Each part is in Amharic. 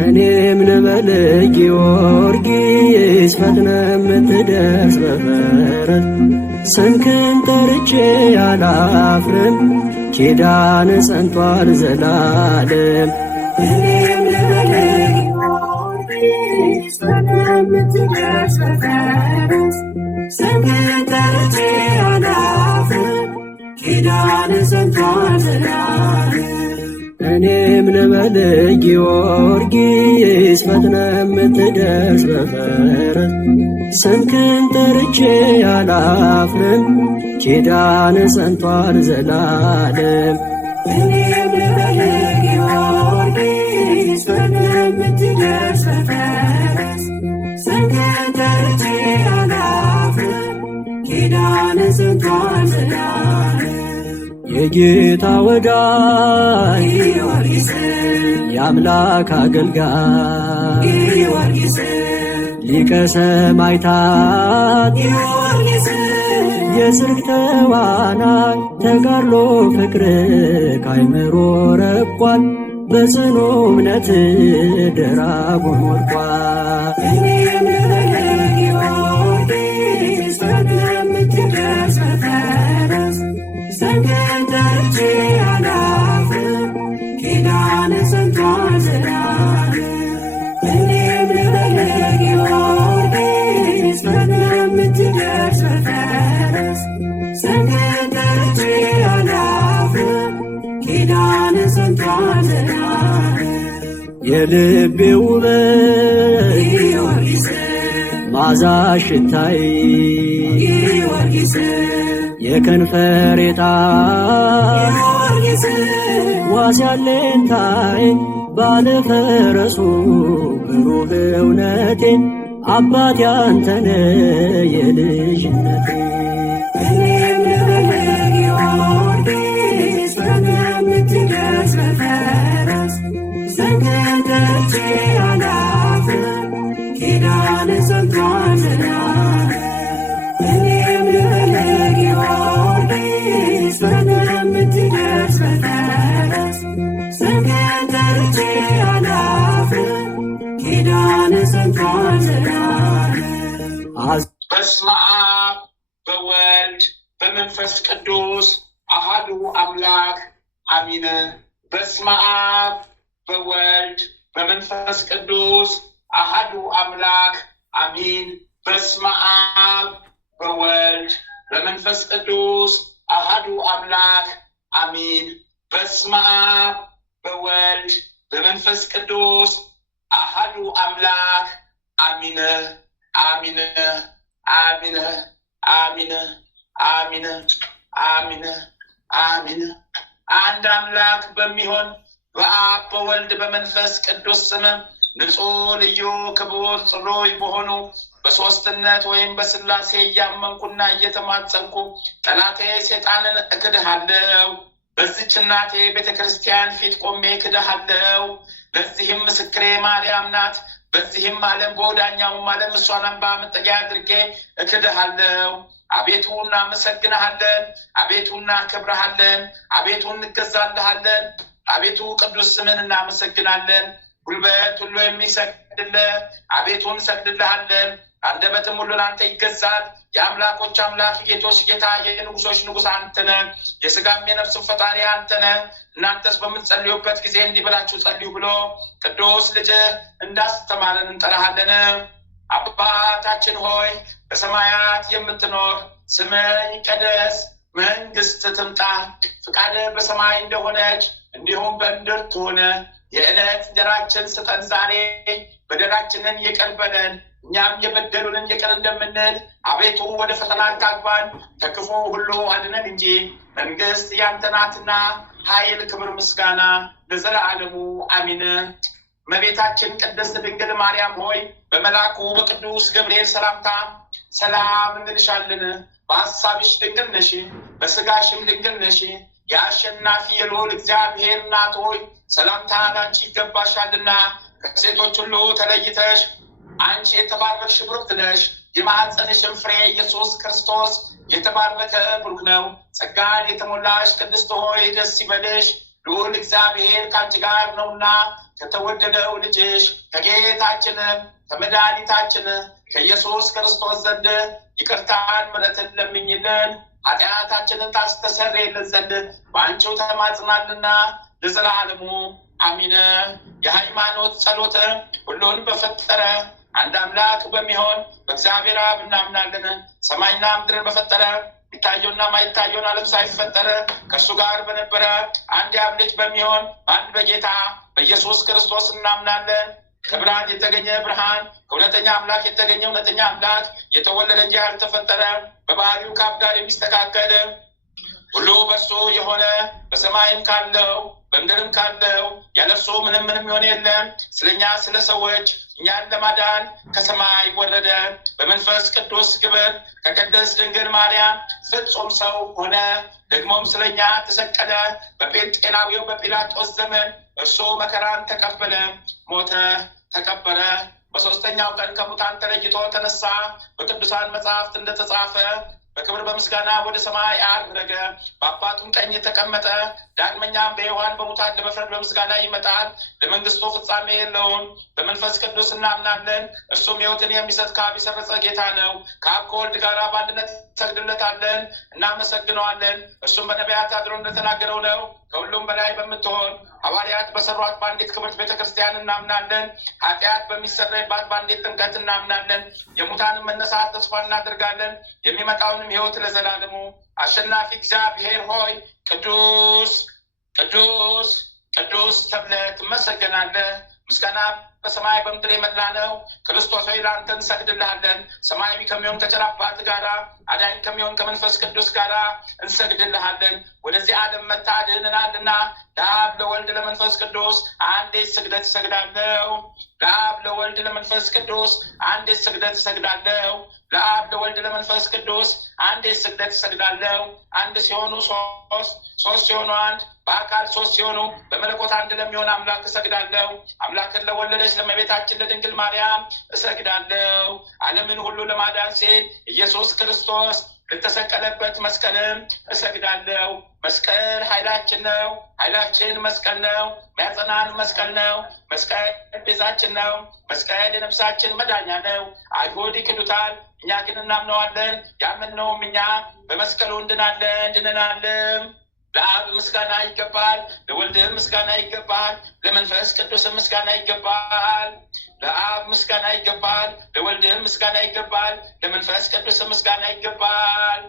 እኔም ልበል ጊዮርጊስ ፈጥነ የምትደርስ በፈረስ ስምህን ጠርቼ አላፍርም ኪዳን ጸንቷል ዘላለም። እኔም ልበል ጊዮርጊስ ፈጥነ የምትደርስ በፈረስ ስምህን ጠርቼ አላፍርም ኪዳን ጸንቷል ዘላለም። እኔም ልበል ጊዮርጊስ ፈጥነ የምትደርስ በፈረስ ስምህን ጠርቼ አላፍርም ኪዳን ጸንቷል ዘላለም። እኔም ልበል ጊዮርጊስ ፈጥነ የምትደርስ በፈረስ ስምህን ጠርቼ አላፍርም ኪዳን ጸንቷል ዘላለም። የጌታ ወዳጅ ጊዮርጊስ የአምላክ አገልጋይ ጊዮርጊስ ሊቀ ሰማዕታት ጊዮርጊስ የጽድቅ ተዋናይ ተጋድሎ ፍቅር ካይምሮ ረቋል በጽኑ እምነት ደራጎን ወድቋል። እኔም ልበል ጊዮርጊስ ፈጥነ የምትደርስ በፈረስ ስምህን ጠርቼ አላፍርም ኪዳን ጸንቷል ዘላለም። እኔም ልበል ጊዮርጊስ ፈጥነ የምትደርስ በፈረስ ስምህን ጠርቼ አላፍርም ኪዳን ጸንቷል ዘላለም። የልቤ ውበት ጊዮርጊስ ማዛሽ ሽታይ ጊዮርጊስ የከንፈሬ ጣዕም ጊዮርጊስ ዋስ ያለኝታዬ ባለፈረሱ ብሩህ እውነቴ አባቴ አንተነ የልጅነቴ። እኔም ልበል ጊዮርጊስ ፈጥነ የምትደርስ በፈረስ ስምህን ጠርቼ አላፍርም ኪዳን ጸንቷል ዘላለም። እኔም ልበል ጊዮርጊስ ፈጥነ የምትደርስ በፈረስ ስምህን ጠርቼ አላፍርም ኪዳን ጸንቷል ዘላለም። በስመ አብ በወልድ በመንፈስ ቅዱስ አሐዱ አምላክ አሚን። በስመ አብ በወልድ በመንፈስ ቅዱስ አሐዱ አምላክ አሚን። በስመ አብ በወልድ በመንፈስ ቅዱስ አሐዱ አምላክ አሚን። በስመ አብ በወልድ በመንፈስ ቅዱስ አሐዱ አምላክ አሚን አሚን አሚን አሚን አሚን አሚን አሚን። አንድ አምላክ በሚሆን በአብ በወልድ በመንፈስ ቅዱስ ስም ንጹሕ ልዩ ክቡር ጽሉይ በሆኑ በሦስትነት ወይም በሥላሴ እያመንኩና እየተማጸንኩ ጠላቴ ሴጣንን እክድሃለሁ። በዚች እናቴ ቤተ ክርስቲያን ፊት ቆሜ እክድሃለሁ። ለዚህም ምስክሬ ማርያም ናት። በዚህም ዓለም በወዳኛውም ዓለም እሷን አምባ መጠጊያ አድርጌ እክድሃለሁ። አቤቱ እናመሰግንሃለን፣ አቤቱ እናከብረሃለን፣ አቤቱ እንገዛልሃለን። አቤቱ ቅዱስ ስምን እናመሰግናለን። ጉልበት ሁሉ የሚሰግድልህ አቤቱ እንሰግድልሃለን። አንደበትም ሁሉ ለአንተ ይገዛል። የአምላኮች አምላክ ጌቶች ጌታ የንጉሶች ንጉሥ አንተ ነህ። የሥጋም የነፍስም ፈጣሪ አንተ ነህ። እናንተስ በምትጸልዩበት ጊዜ እንዲህ ብላችሁ ጸልዩ ብሎ ቅዱስ ልጅህ እንዳስተማረን እንጠራሃለን። አባታችን ሆይ በሰማያት የምትኖር ስምህ ይቀደስ፣ መንግሥትህ ትምጣ፣ ፈቃድህ በሰማይ እንደሆነች እንዲሁም በምድር ትሁን። የዕለት እንጀራችንን ስጠን ዛሬ፣ በደላችንን ይቅር በለን እኛም የበደሉንን ይቅር እንደምንል አቤቱ ወደ ፈተና አታግባን ከክፉ ሁሉ አድነን እንጂ መንግስት ያንተ ናትና ኃይል፣ ክብር፣ ምስጋና ለዘላለሙ አሜን። እመቤታችን ቅድስት ድንግል ማርያም ሆይ በመልአኩ በቅዱስ ገብርኤል ሰላምታ ሰላም እንልሻለን። በሐሳብሽ ድንግል ነሽ፣ በስጋሽም ድንግል ነሽ። የአሸናፊ የልዑል እግዚአብሔር እናት ሆይ ሰላምታ ላንቺ ይገባሻልና ከሴቶች ሁሉ ተለይተሽ አንቺ የተባረክሽ ብሩክት ነሽ። የማኅፀንሽም ፍሬ ኢየሱስ ክርስቶስ የተባረከ ብሩክ ነው። ጸጋን የተሞላሽ ቅድስት ሆይ ደስ ይበልሽ፣ ልዑል እግዚአብሔር ከአንቺ ጋር ነውና ከተወደደው ልጅሽ ከጌታችን ከመድኃኒታችን ከኢየሱስ ክርስቶስ ዘንድ ይቅርታን ምሕረትን ለምኝልን ኃጢአታችንን ታስተሰርይልን ዘንድ በአንቺው ተማጽናልና ለዘላለሙ አሚን። የሃይማኖት ጸሎት ሁሉን በፈጠረ አንድ አምላክ በሚሆን በእግዚአብሔር አብ እናምናለን። ሰማይና ምድርን በፈጠረ የሚታየውና ማይታየውን ዓለም ሳይፈጠር ከእርሱ ጋር በነበረ አንድ የአብ ልጅ በሚሆን አንድ በጌታ በኢየሱስ ክርስቶስ እናምናለን። ከብርሃን የተገኘ ብርሃን፣ ከእውነተኛ አምላክ የተገኘ እውነተኛ አምላክ፣ የተወለደ እንጂ ያልተፈጠረ፣ በባህሪው ከአብ ጋር የሚስተካከል ሁሉ በእርሱ የሆነ በሰማይም ካለው በምድርም ካለው ያለ እርሱ ምንም ይሆን የለም። ስለኛ ስለ ሰዎች እኛን ለማዳን ከሰማይ ወረደ። በመንፈስ ቅዱስ ግብር ከቅድስት ድንግል ማርያም ፍጹም ሰው ሆነ። ደግሞም ስለኛ ተሰቀለ። በጴንጤናዊው በጲላጦስ ዘመን እርሱ መከራን ተቀበለ፣ ሞተ፣ ተቀበረ። በሦስተኛው ቀን ከሙታን ተለይቶ ተነሳ። በቅዱሳን መጽሐፍት እንደተጻፈ በክብር በምስጋና ወደ ሰማይ አረገ፣ በአባቱም ቀኝ ተቀመጠ። ዳግመኛም በሕያዋን በሙታን ለመፍረድ በምስጋና ይመጣል። ለመንግስቱ ፍጻሜ የለውም። በመንፈስ ቅዱስ እናምናለን። እርሱም ሕይወትን የሚሰጥ ከአብ የሰረጸ ጌታ ነው። ከአብ ከወልድ ጋር በአንድነት እንሰግድለታለን፣ እናመሰግነዋለን። እርሱም በነቢያት አድሮ እንደተናገረው ነው። ከሁሉም በላይ በምትሆን ሐዋርያት በሰሯት በአንዲት ክብርት ቤተክርስቲያን እናምናለን። ኃጢአት በሚሰረይባት በአንዲት ጥምቀት እናምናለን። የሙታንን መነሳት ተስፋ እናደርጋለን። የሚመጣውንም ሕይወት ለዘላለሙ አሸናፊ እግዚአብሔር ሆይ ቅዱስ ቅዱስ ቅዱስ ተብለህ ትመሰገናለህ። ምስጋና በሰማይ በምድር የመላ ነው። ክርስቶስ ሆይ ለአንተ እንሰግድልሃለን። ሰማያዊ ከሚሆን ከቸር አባት ጋራ አዳኝ ከሚሆን ከመንፈስ ቅዱስ ጋራ እንሰግድልሃለን። ወደዚህ ዓለም መጥተህ አድነናልና ለአብ ለወልድ ለመንፈስ ቅዱስ አንዴ ስግደት እሰግዳለሁ። ለአብ ለወልድ ለመንፈስ ቅዱስ አንዴ ስግደት እሰግዳለሁ። ለአብ ለወልድ ለመንፈስ ቅዱስ አንዴ ስግደት እሰግዳለሁ። አንድ ሲሆኑ ሶስት፣ ሶስት ሲሆኑ አንድ፣ በአካል ሶስት ሲሆኑ በመለኮት አንድ ለሚሆን አምላክ እሰግዳለሁ። አምላክን ለወለደች ለእመቤታችን ለድንግል ማርያም እሰግዳለሁ። ዓለምን ሁሉ ለማዳን ሲል ኢየሱስ ክርስቶስ ለተሰቀለበት መስቀልም እሰግዳለሁ። መስቀል ኃይላችን ነው። ኃይላችን መስቀል ነው። ሚያጸናን መስቀል ነው። መስቀል ቤዛችን ነው። መስቀል የነፍሳችን መዳኛ ነው። አይሁድ ይክዱታል፣ እኛ ግን እናምነዋለን። ያመንነውም እኛ በመስቀሉ እንድናለን። ለአብ ምስጋና ይገባል፣ ለወልድም ምስጋና ይገባል፣ ለመንፈስ ቅዱስም ምስጋና ይገባል። ለአብ ምስጋና ይገባል፣ ለወልድም ምስጋና ይገባል፣ ለመንፈስ ቅዱስም ምስጋና ይገባል።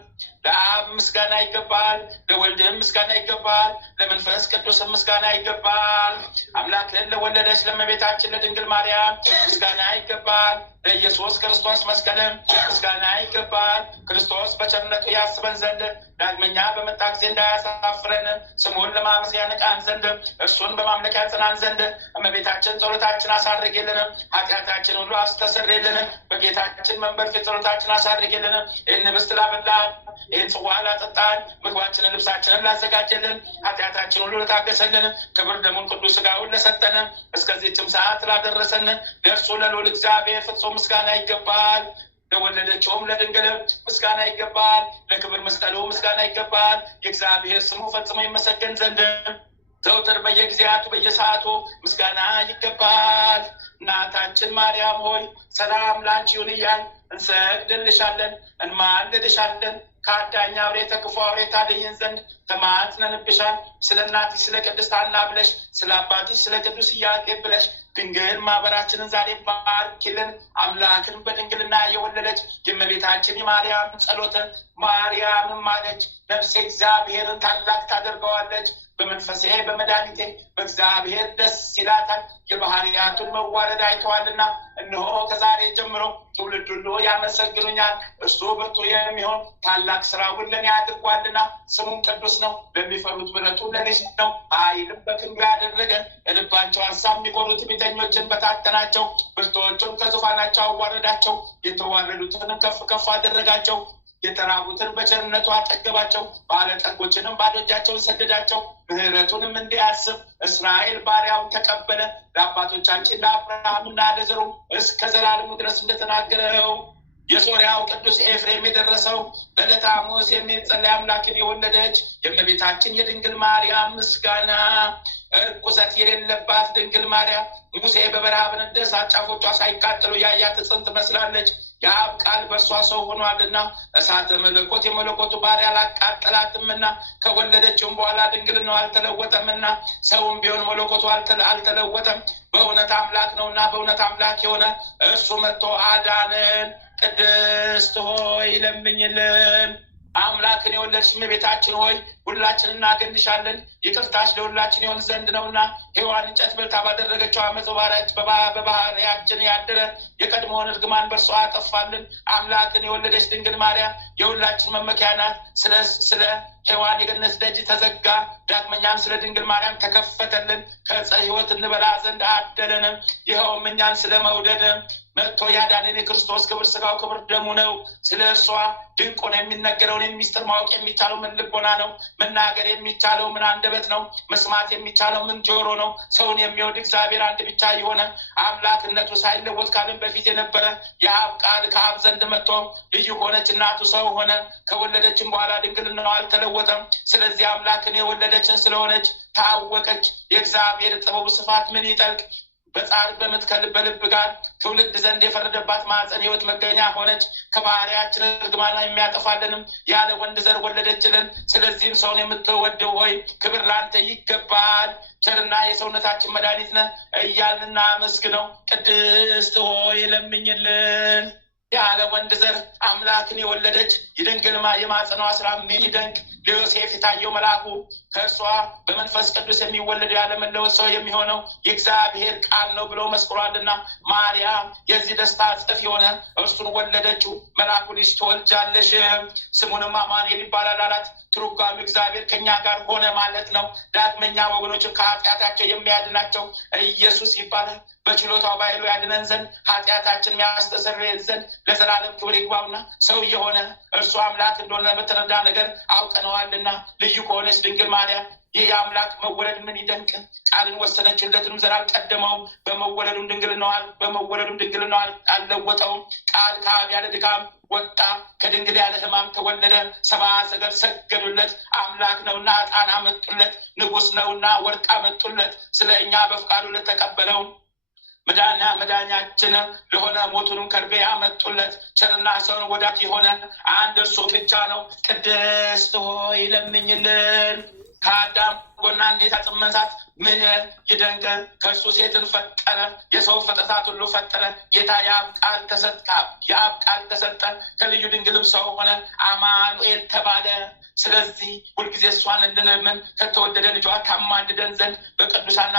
ለአብ ምስጋና ይገባል፣ ለወልድም ምስጋና ይገባል፣ ለመንፈስ ቅዱስም ምስጋና ይገባል። አምላክን ለወለደች ለእመቤታችን ለድንግል ማርያም ምስጋና ይገባል። ለኢየሱስ ክርስቶስ መስቀልም ምስጋና ይገባል። ክርስቶስ በቸርነቱ ያስበን ዘንድ ዳግመኛ በመጣ ጊዜ እንዳያሳፍረን ስሙን ለማመስገን ያነቃን ዘንድ እርሱን በማምለክ ያጸናን ዘንድ እመቤታችን ጸሎታችን አሳርግልን፣ ኃጢአታችን ሁሉ አስተሰርይልን። በጌታችን መንበር ፊት ጸሎታችን አሳርግልን። ይህን ህብስት ላበላን፣ ይህን ጽዋ ላጠጣን፣ ምግባችንን ልብሳችንን ላዘጋጀልን፣ ኃጢአታችን ሁሉ ለታገሰልን፣ ክብር ደሙን ቅዱስ ሥጋውን ለሰጠን፣ እስከዚህችም ሰዓት ላደረሰን ለእርሱ ለልዑል እግዚአብሔር ፍጹም ምስጋና ይገባል። ለወለደችውም ለድንግል ምስጋና ይገባል። ለክብር መስቀሉ ምስጋና ይገባል። የእግዚአብሔር ስሙ ፈጽሞ ይመሰገን ዘንድ ዘውትር በየጊዜያቱ በየሰዓቱ ምስጋና ይገባል። እናታችን ማርያም ሆይ ሰላም ላንቺ ይሁን እያል እንሰግድልሻለን፣ እንማልድሻለን። ከአዳኝ አውሬ ከክፉ አውሬ ታድኝን ዘንድ ተማጽነንብሻል። ስለ እናትሽ ስለ ቅድስት ሐና ብለሽ፣ ስለ አባትሽ ስለ ቅዱስ ኢያቄም ብለሽ ድንግል ማህበራችንን ዛሬ ባርኪልን። አምላክን በድንግልና የወለደች የእመቤታችን የማርያም ጸሎት ማርያምም ማለች፣ ነፍሴ እግዚአብሔርን ታላቅ ታደርገዋለች፣ በመንፈሴ በመድኃኒቴ በእግዚአብሔር ደስ ይላታል፣ የባህርያቱን መዋረድ አይተዋልና። እነሆ ከዛሬ ጀምሮ ትውልድ ሁሉ ያመሰግኑኛል። እርሱ ብርቱ የሚሆን ታላቅ ስራውን ለእኔ አድርጓልና፣ ስሙም ቅዱስ ነው። ለሚፈሩት ምሕረቱ ለልጅ ነው። ኃይልም በክንዱ ያደረገ፣ የልባቸው ሀሳብ የሚቆሩ ትዕቢተኞችን በታተናቸው፣ ብርቱዎቹን ከዙፋናቸው አዋረዳቸው፣ የተዋረዱትንም ከፍ ከፍ አደረጋቸው። የተራቡትን በቸርነቱ አጠገባቸው፣ ባለጠጎችንም ባዶ እጃቸውን ሰደዳቸው። ምሕረቱንም እንዲያስብ እስራኤል ባሪያውን ተቀበለ፣ ለአባቶቻችን ለአብርሃምና ለዘሩ እስከ ዘላለሙ ድረስ እንደተናገረው። የሶርያው ቅዱስ ኤፍሬም የደረሰው በዕለተ ሐሙስ የሚጸለይ አምላክን የወለደች የእመቤታችን የድንግል ማርያም ምስጋና። እርኩሰት የሌለባት ድንግል ማርያም ሙሴ በበረሃ በነደደ እሳት ጫፎቿ ሳይቃጠሉ ያያት ጽን ትመስላለች። የአብ ቃል በእርሷ ሰው ሆኗልና እሳተ መለኮት የመለኮቱ ባሪያ አላቃጠላትምና፣ ከወለደችውም በኋላ ድንግልናው አልተለወጠምና፣ ሰውም ቢሆን መለኮቱ አልተለወጠም። በእውነት አምላክ ነውና በእውነት አምላክ የሆነ እርሱ መጥቶ አዳነን። ቅድስት ሆይ ለምኝልን። አምላክን የወለድሽ እመቤታችን ሆይ ሁላችን እናገንሻለን። ይቅርታሽ ለሁላችን ይሆን ዘንድ ነውና ሔዋን እንጨት በልታ ባደረገችው ዓመፅ በባህርያችን ያደረ የቀድሞውን እርግማን በእርሷ አጠፋልን። አምላክን የወለደች ድንግል ማርያም የሁላችን መመኪያ ናት። ስለ ሔዋን የገነት ደጅ ተዘጋ፣ ዳግመኛም ስለ ድንግል ማርያም ተከፈተልን። ከዕፀ ሕይወት እንበላ ዘንድ አደለን። ይኸውም እኛን ስለ መውደድ መጥቶ ያዳነን የክርስቶስ ክብር ስጋው ክብር ደሙ ነው። ስለ እርሷ ድንቅ ሆኖ የሚነገረውን ሚስጥር ማወቅ የሚቻለው ምን ልቦና ነው? መናገር የሚቻለው ምን አንደበት ነው? መስማት የሚቻለው ምን ጆሮ ነው? ሰውን የሚወድ እግዚአብሔር አንድ ብቻ የሆነ አምላክነቱ ሳይለወጥ ከዓለም በፊት የነበረ የአብ ቃል ከአብ ዘንድ መጥቶ ልዩ ሆነች፣ እናቱ ሰው ሆነ። ከወለደችም በኋላ ድንግልናው አልተለወጠም። ስለዚህ አምላክን የወለደችን ስለሆነች ታወቀች። የእግዚአብሔር ጥበቡ ስፋት ምን ይጠልቅ! በጻድቅ በምትከል በልብ ጋር ትውልድ ዘንድ የፈረደባት ማዕፀን ሕይወት መገኛ ሆነች። ከባህርያችን እርግማን የሚያጠፋልንም ያለ ወንድ ዘር ወለደችልን። ስለዚህም ሰውን የምትወደው ሆይ ክብር ላንተ ይገባል፣ ቸርና የሰውነታችን መድኃኒት ነህ እያልን እናመስግነው። ቅድስት ሆይ ለምኝልን። ያለ ወንድ ዘር አምላክን የወለደች የድንግል የማኅፀኗ ስራ ምን ይደንቅ! ለዮሴፍ የታየው መልአኩ ከእርሷ በመንፈስ ቅዱስ የሚወለደው ያለመለወጥ ሰው የሚሆነው የእግዚአብሔር ቃል ነው ብሎ መስክሯልና፣ ማርያም የዚህ ደስታ ጽፍ የሆነ እርሱን ወለደችው። መልአኩ ልጅ ትወልጃለሽ፣ ስሙንም አማኑኤል ይባላል አላት። ትርጓሜው እግዚአብሔር ከኛ ጋር ሆነ ማለት ነው። ዳግመኛ ወገኖችን ከኃጢአታቸው የሚያድናቸው ኢየሱስ ይባላል። በችሎታው በኃይሉ ያድነን ዘንድ ኃጢአታችን ያስተሰርየን ዘንድ ለዘላለም ክብር ይግባውና ሰው የሆነ እርሱ አምላክ እንደሆነ በተረዳ ነገር አውቀነዋልና። ልዩ ከሆነች ድንግል ማርያም ይህ የአምላክ መወለድ ምን ይደንቅ! ቃልን ወሰነችለትንም ዘር አልቀደመውም። በመወለዱም ድንግልናው አልለወጠውም። ቃል ከአብ ያለ ድካም ወጣ፣ ከድንግል ያለ ሕማም ተወለደ። ሰብአ ሰገል ሰገዱለት። አምላክ ነውና ዕጣን አመጡለት፣ ንጉሥ ነውና ወርቅ አመጡለት። ስለ እኛ በፍቃዱ ለተቀበለው መዳኛችን ለሆነ ሞቱንም ከርቤ ያመጡለት። ቸርና ሰውን ወዳጅ የሆነ አንድ እርሱ ብቻ ነው። ቅድስት ሆይ ለምኝልን። ከአዳም ጎና እንዴት አጽመንሳት ምን ይደንቅ! ከእርሱ ሴትን ፈጠረ፣ የሰው ፍጥረታት ሁሉ ፈጠረ። ጌታ የአብ ቃል ተሰጠ፣ ከልዩ ድንግልም ሰው ሆነ፣ አማኑኤል ተባለ። ስለዚህ ሁልጊዜ እሷን እንድንለምን ከተወደደ ልጇ ታማልደን ዘንድ በቅዱሳንና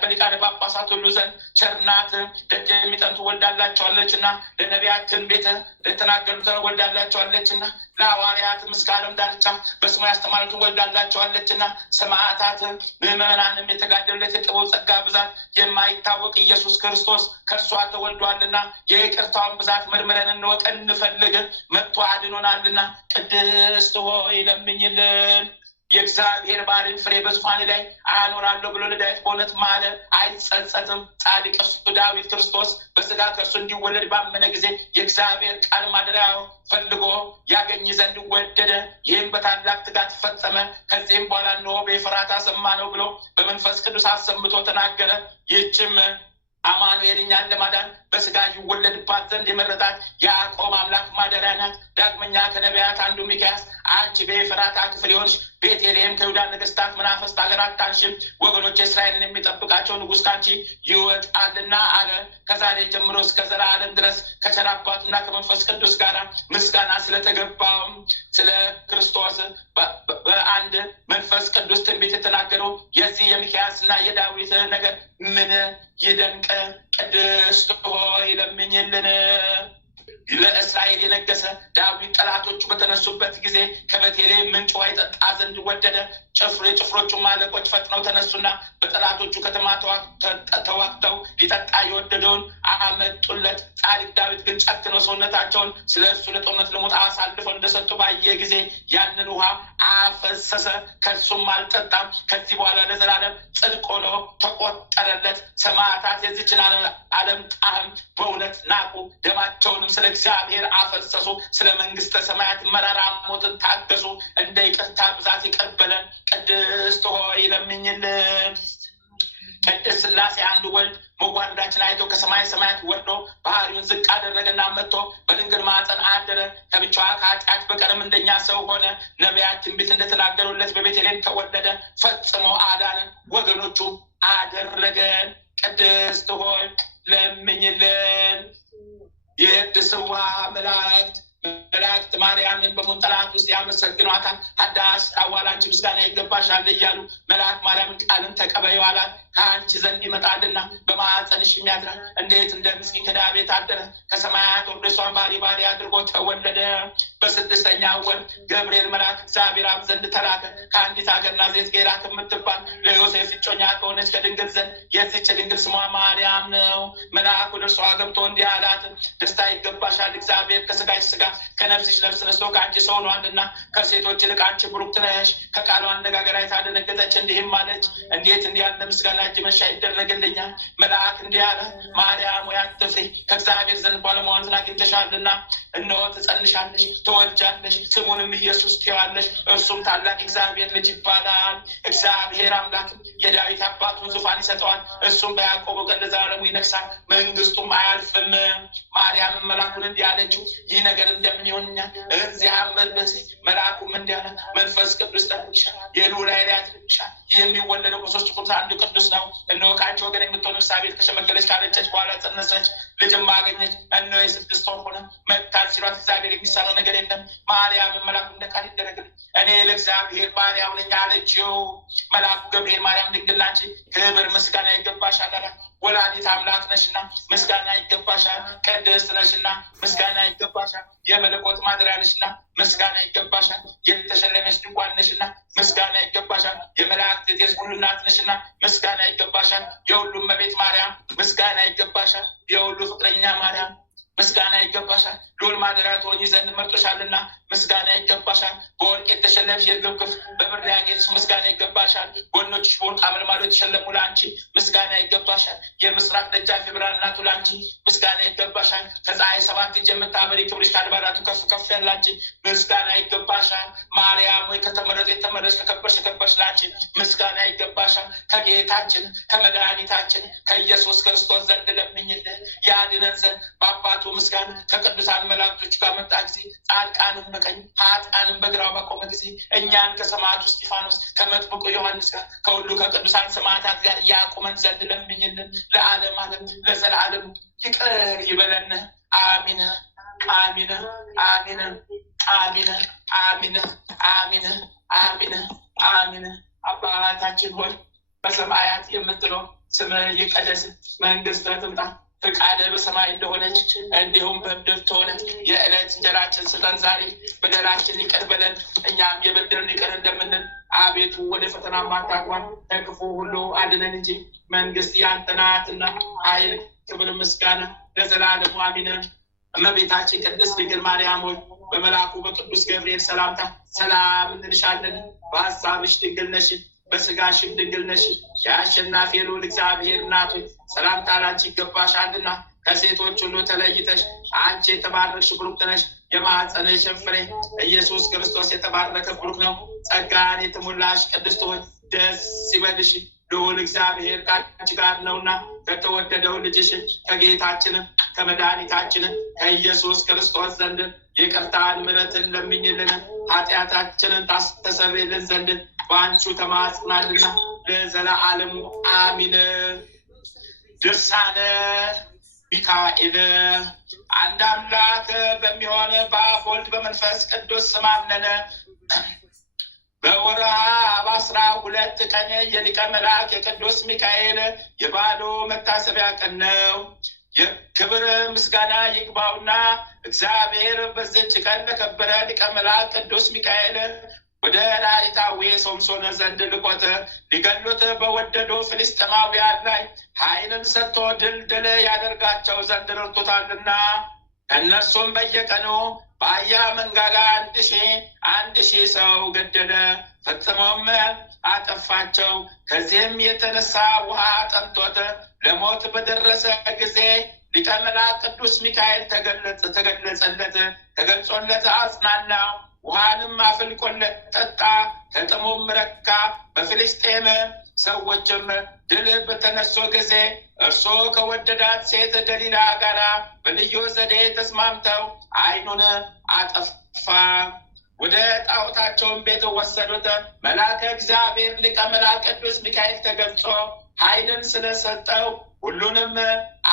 በሊቃነ ጳጳሳት ሁሉ ዘንድ ቸርናት ደጅ የሚጠንቱ ወልዳላቸዋለችና፣ ለነቢያት ትንቢት ለተናገሩትን ወልዳላቸዋለችና፣ ለሐዋርያትም እስከ ዓለም ዳርቻ በስሙ ያስተማሩትን ወልዳላቸዋለችና፣ ሰማዕታት ምዕመናንም የተጋደሉለት የጥበብ ጸጋ ብዛት የማይታወቅ ኢየሱስ ክርስቶስ ከእርሷ ተወልዷልና፣ የይቅርታውን ብዛት መርምረን እንወቅ እንፈልግ፣ መጥቶ አድኖናልና። ቅድስት ሆይ ለምኝልን። የእግዚአብሔር ባሪን ፍሬ በዙፋን ላይ አኖራለሁ ብሎ ለዳዊት በእውነት ማለ፣ አይጸጸትም። ጻድቅ እርሱ ዳዊት ክርስቶስ በስጋ ከእርሱ እንዲወለድ ባመነ ጊዜ የእግዚአብሔር ቃል ማደሪያው ፈልጎ ያገኝ ዘንድ ወደደ። ይህም በታላቅ ትጋት ፈጸመ። ከዚህም በኋላ እነሆ በኤፍራታ ሰማነው ብሎ በመንፈስ ቅዱስ አሰምቶ ተናገረ። ይህችም አማኑኤል እኛን ለማዳን በስጋ ይወለድባት ዘንድ የመረጣት የያዕቆብ አምላክ ማደሪያ ናት። ዳግመኛ ከነቢያት አንዱ ሚክያስ አንቺ በኤፍራታ ክፍል የሆንሽ ቤተልሔም ከይሁዳ ነገስታት መናፍስት ሀገር አታንሽም፣ ወገኖች እስራኤልን የሚጠብቃቸው ንጉሥ ካንቺ ይወጣልና አለ። ከዛሬ ጀምሮ እስከ ዘላለም ድረስ ከቸር አባቱና ከመንፈስ ቅዱስ ጋር ምስጋና ስለተገባው ስለ ክርስቶስ በአንድ መንፈስ ቅዱስ ትንቢት የተናገረው የዚህ የሚክያስና የዳዊት ነገር ምን ይደንቅ! ቅድስት ሆይ ለምኝልን። ለእስራኤል የነገሰ ዳዊት ጠላቶቹ በተነሱበት ጊዜ ከቤተልሔም ምንጭ ውሃ ይጠጣ ዘንድ ወደደ። ጭፍሮቹም አለቆች ፈጥነው ተነሱና በጠላቶቹ ከተማ ተዋግተው ሊጠጣ የወደደውን አመጡለት። ጻድቅ ዳዊት ግን ጨክነው ሰውነታቸውን ስለ እርሱ ለጦርነት ለሞት አሳልፈው እንደሰጡ ባየ ጊዜ ያንን ውሃ አፈሰሰ፣ ከሱም አልጠጣም። ከዚህ በኋላ ለዘላለም ጽድቅ ሆኖ ተቆጠረለት። ሰማዕታት የዚችን ዓለም ጣዕም በእውነት ናቁ፣ ደማቸውንም ስለ እግዚአብሔር አፈሰሱ። ስለ መንግስተ ሰማያት መራራ ሞትን ታገሱ። እንደ ይቅርታ ብዛት ይቀበለን። ቅድስት ሆይ ለምኝልን። ቅድስት ሥላሴ አንድ ወልድ መዋረዳችን አይቶ ከሰማይ ሰማያት ወርዶ ባህሪውን ዝቅ አደረገና መጥቶ በድንግል ማኅፀን አደረ። ከብቻዋ ከኃጢአት በቀርም እንደኛ ሰው ሆነ። ነቢያት ትንቢት እንደተናገሩለት በቤተልሔም ተወለደ። ፈጽሞ አዳነን፣ ወገኖቹ አደረገን። ቅድስት ሆይ ለምኝልን። የቅድስዋ መላእክት ማርያምን በመንጠላት ውስጥ ያመሰግኗታል። አዳስ አዋላንቺ ምስጋና ይገባሻል እያሉ መልአክ ማርያምን ቃልን ተቀበይው አላት። ከአንቺ ዘንድ ይመጣልና በማኅፀንሽ የሚያድራል። እንዴት እንደ ምስኪን ከድሃ ቤት አደረ። ከሰማያት ወርዶ እሷን ባሪ አድርጎ ተወለደ። በስድስተኛው ወር ገብርኤል መልአክ እግዚአብሔር አብ ዘንድ ተላከ። ከአንዲት ሀገር ናዝሬት ጌራ ከምትባል ለዮሴፍ እጮኛ ከሆነች ከድንግል ዘንድ የዚች ድንግል ስሟ ማርያም ነው። መልአክ ወደ እርሷ ገብቶ እንዲህ አላት፣ ደስታ ይገባሻል፣ እግዚአብሔር ከስጋሽ ስጋ ከነፍስሽ ነፍስ ነስቶ ከአንቺ ሰው ሆኗልና ከሴቶች ይልቅ አንቺ ብሩክት ነሽ። ከቃሉ አነጋገር አይታ ደነገጠች፣ እንዲህም አለች፣ እንዴት እንዲህ ያለ ምስጋና እጅ መንሻ ይደረግልኛል? መልአክ እንዲህ አለ፣ ማርያም ሆይ አትፍሪ፣ ከእግዚአብሔር ዘንድ ባለሟልነትን አግኝተሻልና፣ እነሆ ትጸንሻለሽ፣ ትወልጃለሽ፣ ስሙንም ኢየሱስ ትዪዋለሽ። እርሱም ታላቅ እግዚአብሔር ልጅ ይባላል። እግዚአብሔር አምላክም የዳዊት አባቱን ዙፋን ይሰጠዋል፣ እሱም በያዕቆብ ወገን ለዘላለሙ ይነግሣል፣ መንግስቱም አያልፍም። ማርያምን መልአኩን እንዲህ አለችው፣ ይህ ነገር እንደምን ይሆንኛል? እዚያም መልበሴ። መልአኩም እንዲህ አለ፣ መንፈስ ቅዱስ ጠርቶሻል፣ የልዑል ኃይል ያድርብሻል። የሚወለደው ከሦስት ቁጥር አንዱ ቅዱስ ነው። እነሆ ከአንቺ ወገን የምትሆን ኤልሳቤጥ ከሸመገለች ካረጀች በኋላ ጸነሰች፣ ልጅም አገኘች። እነሆ የ6 ወር ሆነ፣ መካን ሲሏት እግዚአብሔር የሚሳነው ነገር የለም። ማርያምን መልአኩ እንደ ቃል ይደረግልኝ፣ እኔ ለእግዚአብሔር ባሪያው ነኝ አለችው። መልአኩ ገብርኤል ማርያም ድንግል ላንቺ ክብር ምስጋና ይገባሻል አላት። ወላዲት አምላክ ነሽና ምስጋና ይገባሻል። ቅድስት ነሽና ምስጋና ይገባሻል። የመለኮት ማደሪያ ነሽና ምስጋና ይገባሻል። የተሸለመች ድንኳን ነሽና ምስጋና ይገባሻል። የመላእክት እቴጌ ሁሉ እናት ነሽና ምስጋና ይገባሻል። የሁሉም እመቤት ማርያም ምስጋና ይገባሻል። የሁሉ ፍቅረኛ ማርያም ምስጋና ይገባሻል። ልዑል ማደሪያ ትሆኚ ዘንድ መርጦሻልና ምስጋና ይገባሻል። በወርቅ የተሸለምሽ የርግብ ክንፍ በብር ያጌጥሽ ምስጋና ይገባሻል። ጎኖችሽ በወርቅ አመልማሎ የተሸለሙ ለአንቺ ምስጋና ይገባሻል። የምስራቅ ደጃፍ የብርሃን እናቱ ለአንቺ ምስጋና ይገባሻል። ከፀሐይ 7 እጅ የምታበሪ ክብርሽ ከአድባራቱ ከፍ ከፍ ያለ ለአንቺ ምስጋና ይገባሻል። ማርያም ወይ ከተመረጡ የተመረጥሽ ከከበርሽ ለአንቺ ምስጋና ይገባሻል። ከጌታችን ከመድኃኒታችን ከኢየሱስ ክርስቶስ ዘንድ ለምኝልን ያድነን ዘንድ በአባቱ ምስጋና ከቅዱሳን መላእክቶች ጋር መጣ ጊዜ ጻድቃንን በቀኝ ኃጥአንን በግራው ባቆመ ጊዜ እኛን ከሰማዕቱ እስጢፋኖስ ከመጥምቁ ዮሐንስ ጋር ከሁሉ ከቅዱሳን ሰማዕታት ጋር ያቁመን ዘንድ ለምኝልን። ለዓለም ዓለም ለዘላለም ይቅር ይበለን። አሚን አሚን አሚን አሚን አሚን አሚን አሚን አሚን። አባታችን ሆይ በሰማያት የምትኖር ስምህ ይቀደስ፣ መንግስትህ ትምጣ፣ ፈቃድህ በሰማይ እንደሆነች እንዲሁም በምድር ትሁን። የዕለት እንጀራችንን ስጠን ዛሬ፣ በደላችንን ይቅር በለን እኛም የበደሉንን ይቅር እንደምንል፣ አቤቱ ወደ ፈተና አታግባን ከክፉ ሁሉ አድነን እንጂ መንግስት ያንተ ናትና ኃይል፣ ክብር፣ ምስጋና ለዘላለሙ አሜን። እመቤታችን ቅድስት ድንግል ማርያም ሆይ በመልአኩ በቅዱስ ገብርኤል ሰላምታ ሰላም እንልሻለን። በሀሳብሽ ድንግል ነሽ፣ በስጋሽም ድንግል ነሽ። የአሸናፊ ልዑል እግዚአብሔር እናት ሆይ ሰላምታ ላንቺ ይገባሻልና ከሴቶች ሁሉ ተለይተሽ አንቺ የተባረክሽ ብሩክት ነሽ። የማኅፀንሽ ፍሬ ኢየሱስ ክርስቶስ የተባረከ ብሩክ ነው። ጸጋን የተሞላሽ ቅድስት ሆይ ደስ ይበልሽ፣ ልዑል እግዚአብሔር ከአንቺ ጋር ነውና ከተወደደው ልጅሽ ከጌታችን ከመድኃኒታችን ከኢየሱስ ክርስቶስ ዘንድ ይቅርታን ምሕረትን ለምኝልን ኃጢአታችንን ታስተሰርይልን ዘንድ በአንቺ ተማጽናልና ለዘለዓለሙ አሚን። ድርሳነ ሚካኤል። አንድ አምላክ በሚሆን በአብ ወልድ በመንፈስ ቅዱስ ስም አምነን በወርሃ 12 ቀን የሊቀ መልአክ የቅዱስ ሚካኤል የበዓሉ መታሰቢያ ቀን ነው። የክብር ምስጋና ይግባውና እግዚአብሔር በዚች ቀን ለከበረ ሊቀ መልአክ ቅዱስ ሚካኤል ወደ ዳዊታዊ ሶምሶን ዘንድ ልኮት ሊገሉት በወደዱ ፍልስጥኤማውያን ላይ ኃይልን ሰጥቶ ድል ያደርጋቸው ዘንድ ረድቶታልና እነርሱም በየቀኑ በአህያ መንጋጋ 1000 ሰው ገደለ፣ ፈጽሞም አጠፋቸው። ከዚህም የተነሳ ውሃ ጠምቶት ለሞት በደረሰ ጊዜ ሊቀ መልአክ ቅዱስ ሚካኤል ተገልጾለት አጽናናው። ውሃንም አፍልቆለት ጠጣ፣ ከጥሙም ረካ። በፍልስጤም ሰዎችም ድል በተነሱ ጊዜ እርሱ ከወደዳት ሴት ደሊላ ጋር በልዩ ዘዴ ተስማምተው ዓይኑን አጠፋ። ወደ ጣዖታቸውን ቤት ወሰዱት። መልአከ እግዚአብሔር ሊቀ መልአክ ቅዱስ ሚካኤል ተገልጾ ኃይልን ስለሰጠው ሁሉንም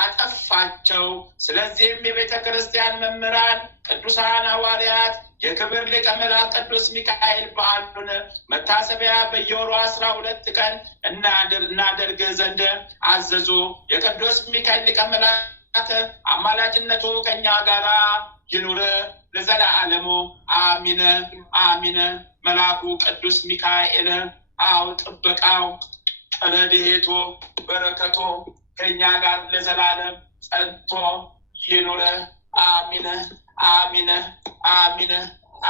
አጠፋቸው። ስለዚህም የቤተ ክርስቲያን መምህራን ቅዱሳን ሐዋርያት የክብር ሊቀ መልአክ ቅዱስ ሚካኤል በዓሉን መታሰቢያ በየወሩ 12 ቀን እናደርግ ዘንድ አዘዙ። የቅዱስ ሚካኤል ሊቀ መልአክ አማላጅነቱ ከኛ ጋራ ይኑር ለዘለዓለሙ አሚን አሚን። መልአኩ ቅዱስ ሚካኤል ጥበቃው ረድኤቱ በረከቱ ከኛ ጋር ለዘላለም ጸንቶ ይኑር አሚን አሚን አሚን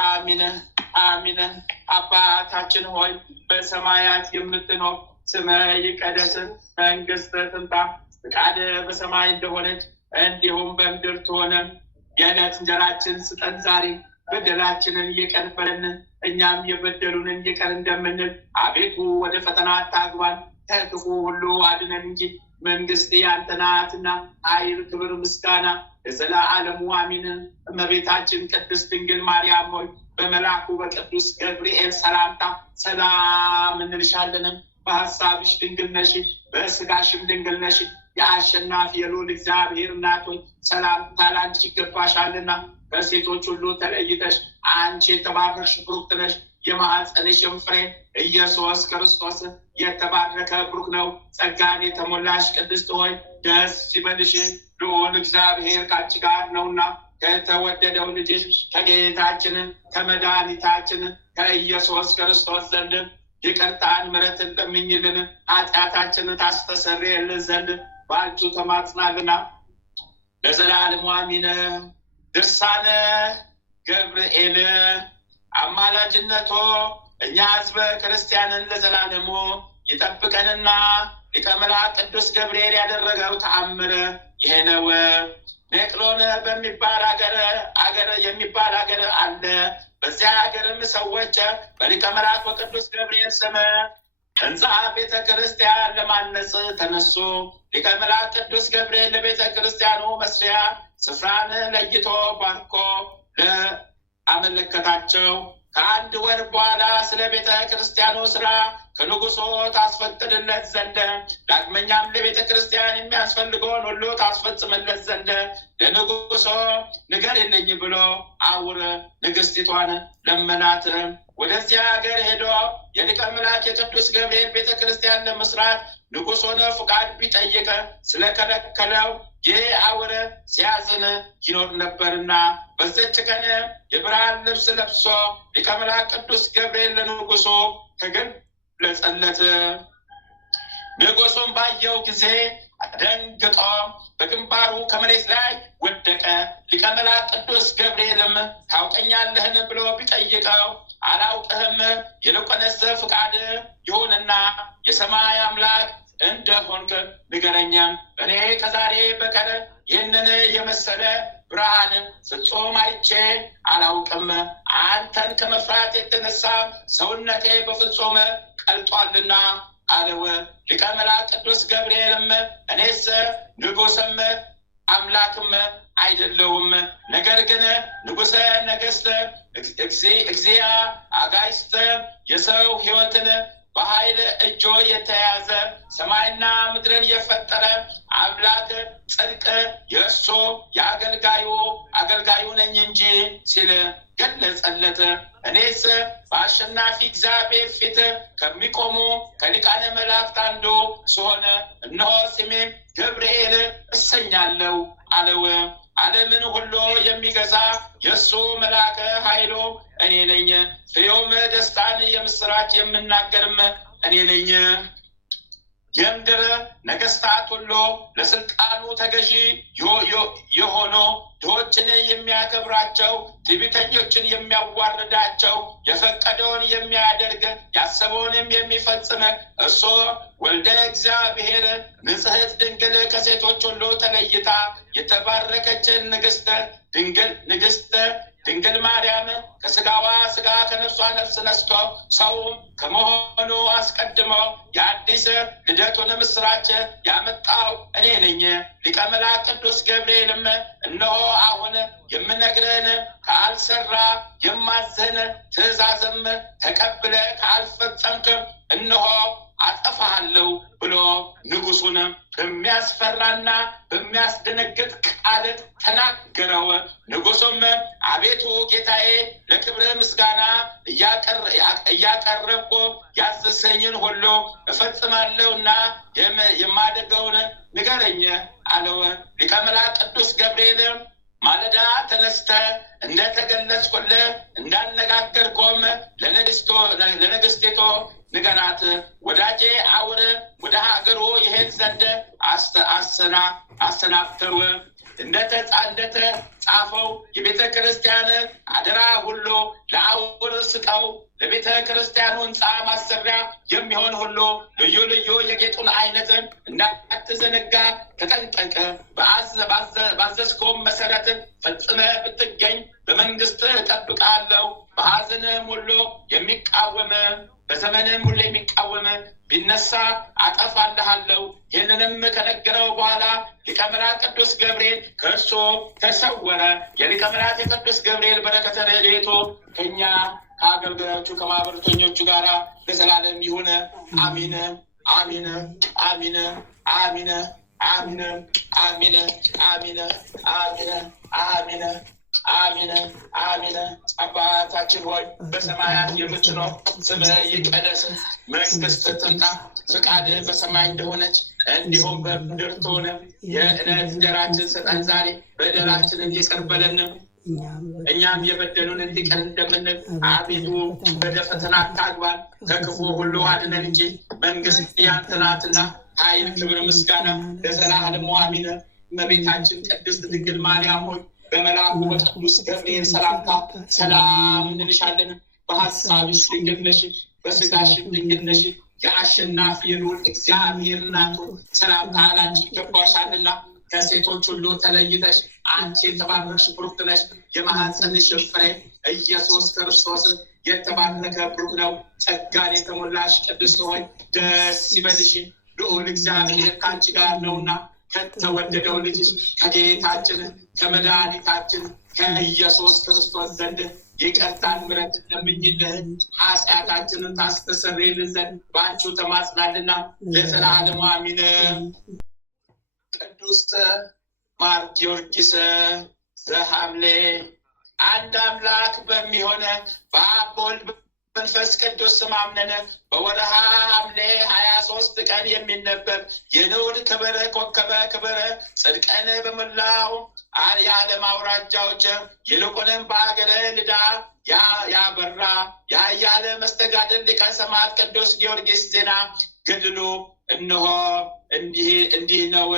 አሚን አሚን። አባታችን ሆይ በሰማያት የምትኖር ስምህ ይቀደስ፣ መንግሥትህ ትምጣ፣ ፈቃድህ በሰማይ እንደሆነች እንዲሁም በምድር ትሁን። የዕለት እንጀራችን ስጠን ዛሬ፣ በደላችንን ይቅር በለን እኛም የበደሉንን ይቅር እንደምንል፣ አቤቱ ወደ ፈተና አታግባን ከክፉ ሁሉ አድነን እንጂ መንግሥት ያንተ ናትና ኃይል፣ ክብር፣ ምስጋና ለዘለዓለሙ አሚን። እመቤታችን ቅድስት ድንግል ማርያም ሆይ በመልአኩ በቅዱስ ገብርኤል ሰላምታ ሰላም እንልሻለን። በሐሳብሽ ድንግል ነሽ፣ በሥጋሽም ድንግል ነሽ። የአሸናፊ የልዑል እግዚአብሔር እናት ሆይ ሰላምታ ላንቺ ይገባሻልና ከሴቶች ሁሉ ተለይተሽ አንቺ የተባረክሽ ብሩክት ነሽ። የማኅፀንሽም ፍሬ ኢየሱስ ክርስቶስ የተባረከ ብሩክ ነው። ጸጋን የተሞላሽ ቅድስት ሆይ ደስ ይበልሽ፣ ልዑል እግዚአብሔር ከአንቺ ጋር ነውና ከተወደደው ልጅሽ ከጌታችን ከመድኃኒታችን ከኢየሱስ ክርስቶስ ዘንድ ይቅርታን ምሕረትን ለምኝልን ኃጢአታችንን ታስተሰርይልን ዘንድ በአንቺ ተማጽናልና ለዘላለሙ አሚን። ድርሳነ ገብርኤል። አማላጅነቱ እኛ ሕዝበ ክርስቲያንን ለዘላለሙ ይጠብቀንና ሊቀ መልአክ ቅዱስ ገብርኤል ያደረገው ተአምር ይሄ ነው። ኔቅሎን በሚባል የሚባል ሀገር አለ። በዚያ ሀገርም ሰዎች በሊቀ መልአክ በቅዱስ ገብርኤል ስም ሕንፃ ቤተ ክርስቲያን ለማነጽ ተነሱ። ሊቀ መልአክ ቅዱስ ገብርኤል ለቤተ ክርስቲያኑ መስሪያ ስፍራን ለይቶ ባርኮ አመለከታቸው። ከአንድ ወር በኋላ ስለ ቤተ ክርስቲያኑ ስራ ከንጉሱ ታስፈቅድለት ዘንድ ዳግመኛም ለቤተ ክርስቲያን የሚያስፈልገውን ሁሉ ታስፈጽምለት ዘንድ ለንጉሱ ንገሪልኝ ብሎ አውር ንግሥቲቷን ለመናት። ወደዚያ ሀገር ሄዶ የሊቀ መልአክ የቅዱስ ገብርኤል ቤተ ክርስቲያን ለመስራት ንጉሱን ፍቃድ ቢጠይቅ ስለከለከለው ይህ አውር ሲያዝን ይኖር ነበርና በዚች ቀን የብርሃን ልብስ ለብሶ ሊቀ መልአክ ቅዱስ ገብርኤል ለንጉሱ ተገለጸለት። ንጉሱም ባየው ጊዜ ደንግጦ በግንባሩ ከመሬት ላይ ወደቀ። ሊቀ መልአክ ቅዱስ ገብርኤልም ታውቀኛለህን ብሎ ቢጠይቀው አላውቅህም፣ ይልቁንስ ፍቃድ ይሁንና የሰማይ አምላክ እንደሆንክ ንገረኝ። እኔ ከዛሬ በቀር ይህንን የመሰለ ብርሃን ፍጹም አይቼ አላውቅም። አንተን ከመፍራት የተነሳ ሰውነቴ በፍጹም ቀልጧልና አለው። ሊቀ መላእክት ቅዱስ ገብርኤልም እኔስ ንጉሥም አምላክም አይደለሁም፣ ነገር ግን ንጉሠ ነገሥት እግዚአ አጋዕዝት የሰው ሕይወትን በኃይል እጆ የተያዘ ሰማይና ምድርን የፈጠረ አምላክ ጽድቅ የእርሱ አገልጋዩ ነኝ እንጂ ሲል ገለጸለት። እኔስ በአሸናፊ እግዚአብሔር ፊት ከሚቆሙ ከሊቃነ መላእክት አንዱ ስሆን እነሆ ስሜ ገብርኤል እሰኛለሁ አለው። ዓለምን ሁሉ የሚገዛ የእሱ መልአከ ኃይሉ እኔ ነኝ። ፍሬውም ደስታን የምስራች የምናገርም እኔ ነኝ። የምድር ነገስታት ሁሉ ለስልጣኑ ተገዢ የሆኑ ድሆችን የሚያከብራቸው፣ ትዕቢተኞችን የሚያዋርዳቸው፣ የፈቀደውን የሚያደርግ ያሰበውንም የሚፈጽም እርሱ ወልደ እግዚአብሔር ንጽሕት ድንግል ከሴቶች ሁሉ ተለይታ የተባረከችን ንግስት ድንግል ማርያም ከስጋዋ ስጋ ከነፍሷ ነፍስ ነስቶ ሰው ከመሆኑ አስቀድሞ የአዲስ ልደቱን ምስራች ያመጣው እኔ ነኝ። ሊቀ መላእክት ቅዱስ ገብርኤልም እነሆ አሁን የምነግርህን ካልሰራ የማዝህን ትእዛዝም ተቀብለ ካልፈጸምክ እነሆ አጠፋሃለሁ ብሎ ንጉሱን በሚያስፈራና በሚያስደነግጥ ቃል ተናገረው። ንጉሱም አቤቱ ጌታዬ ለክብርህ ምስጋና እያቀረብኩ ያዘዝኸኝን ሁሉ እፈጽማለሁና የማደርገውን ንገረኝ አለው። ሊቀ መላእክት ቅዱስ ገብርኤል ማለዳ ተነስተ እንደተገለጽኩልህ እንዳነጋገርኩም ለንግስቲቱ ንገራት። ወዳጄ አውር ወደ ሀገሩ ይሄድ ዘንድ አሰናብተው። እንደተጻፈው የቤተ ክርስቲያን አደራ ሁሉ ለአውር ስጠው። ለቤተ ክርስቲያኑ ሕንፃ ማሰሪያ የሚሆን ሁሉ ልዩ ልዩ የጌጡን አይነት እንዳትዘነጋ ተጠንቀቅ። ባዘዝከውም መሰረት ፈጽመ ብትገኝ በመንግስት እጠብቃለሁ። በሐዘንም ሁሉ የሚቃወም በዘመንም ሁሉ የሚቃወም ቢነሳ አጠፋልሃለሁ። ይህንንም ከነገረው በኋላ ሊቀ መላእክት ቅዱስ ገብርኤል ከእርሱ ተሰወረ። የሊቀ መላእክት የቅዱስ ገብርኤል በረከተ ረድኤቱ ከእኛ ከአገልጋዮቹ ከማህበረተኞቹ ጋር ለዘላለም ይሁን። አሚን አሚን አሚን አሚን አሚን አሚን አሚን አሚን አሚን አሚን አሚን። አባታችን ሆይ በሰማያት የምትኖር ስምህ ይቀደስ፣ መንግስትህ ትምጣ፣ ፈቃድህ በሰማይ እንደሆነች እንዲሁም በምድር ትሁን። የዕለት እንጀራችንን ስጠን ዛሬ፣ በደላችንን ይቅር በለን እኛም የበደሉን እንዲቀር እንደምንል፣ አቤቱ ወደ ፈተና አታግባን ከክፉ ሁሉ አድነን እንጂ መንግስት ያንተ ናትና ኃይል፣ ክብር፣ ምስጋና ለዘላለሙ አሜን። እመቤታችን ቅድስት ድንግል ማርያም ሆይ በመልአኩ በቅዱስ ገብርኤል ሰላምታ ሰላም እንልሻለን። በሐሳብሽ ድንግል ነሽ፣ በስጋሽም ድንግል ነሽ። የአሸናፊ የልዑል እግዚአብሔር እናቱ ሰላምታ ላንቺ ይገባሻልና ከሴቶች ሁሉ ተለይተሽ አንቺ የተባረክሽ ብሩክት ነሽ። የማኅፀንሽ ፍሬ ኢየሱስ ክርስቶስ የተባረከ ብሩክ ነው። ጸጋን የተሞላሽ ቅድስት ሆይ ደስ ይበልሽ፣ ልዑል እግዚአብሔር ከአንቺ ጋር ነውና ከተወደደው ልጅሽ ከጌታችን ከመድኃኒታችን ከኢየሱስ ክርስቶስ ዘንድ ይቅርታን ምሕረትን ለምኝልን ኃጢአታችንን ታስተሰርይልን ዘንድ በአንቺው ተማጽናልና ለዘላለሙ አሜን። ቅዱስ ማር ጊዮርጊስ ዘሐምሌ። አንድ አምላክ በሚሆነ በአብ ወልድ መንፈስ ቅዱስ ስም አምነን በወርሃ ሐምሌ 23 ቀን የሚነበብ የንዑድ ክብር ኮከበ ክብር ጽድቅን በመላው የዓለም አውራጃዎች ይልቁንም በአገረ ልዳ ያበራ የኃያል መስተጋድል ሊቀ ሰማዕት ቅዱስ ጊዮርጊስ ዜና ገድሉ እነሆ እንዲህ ነው።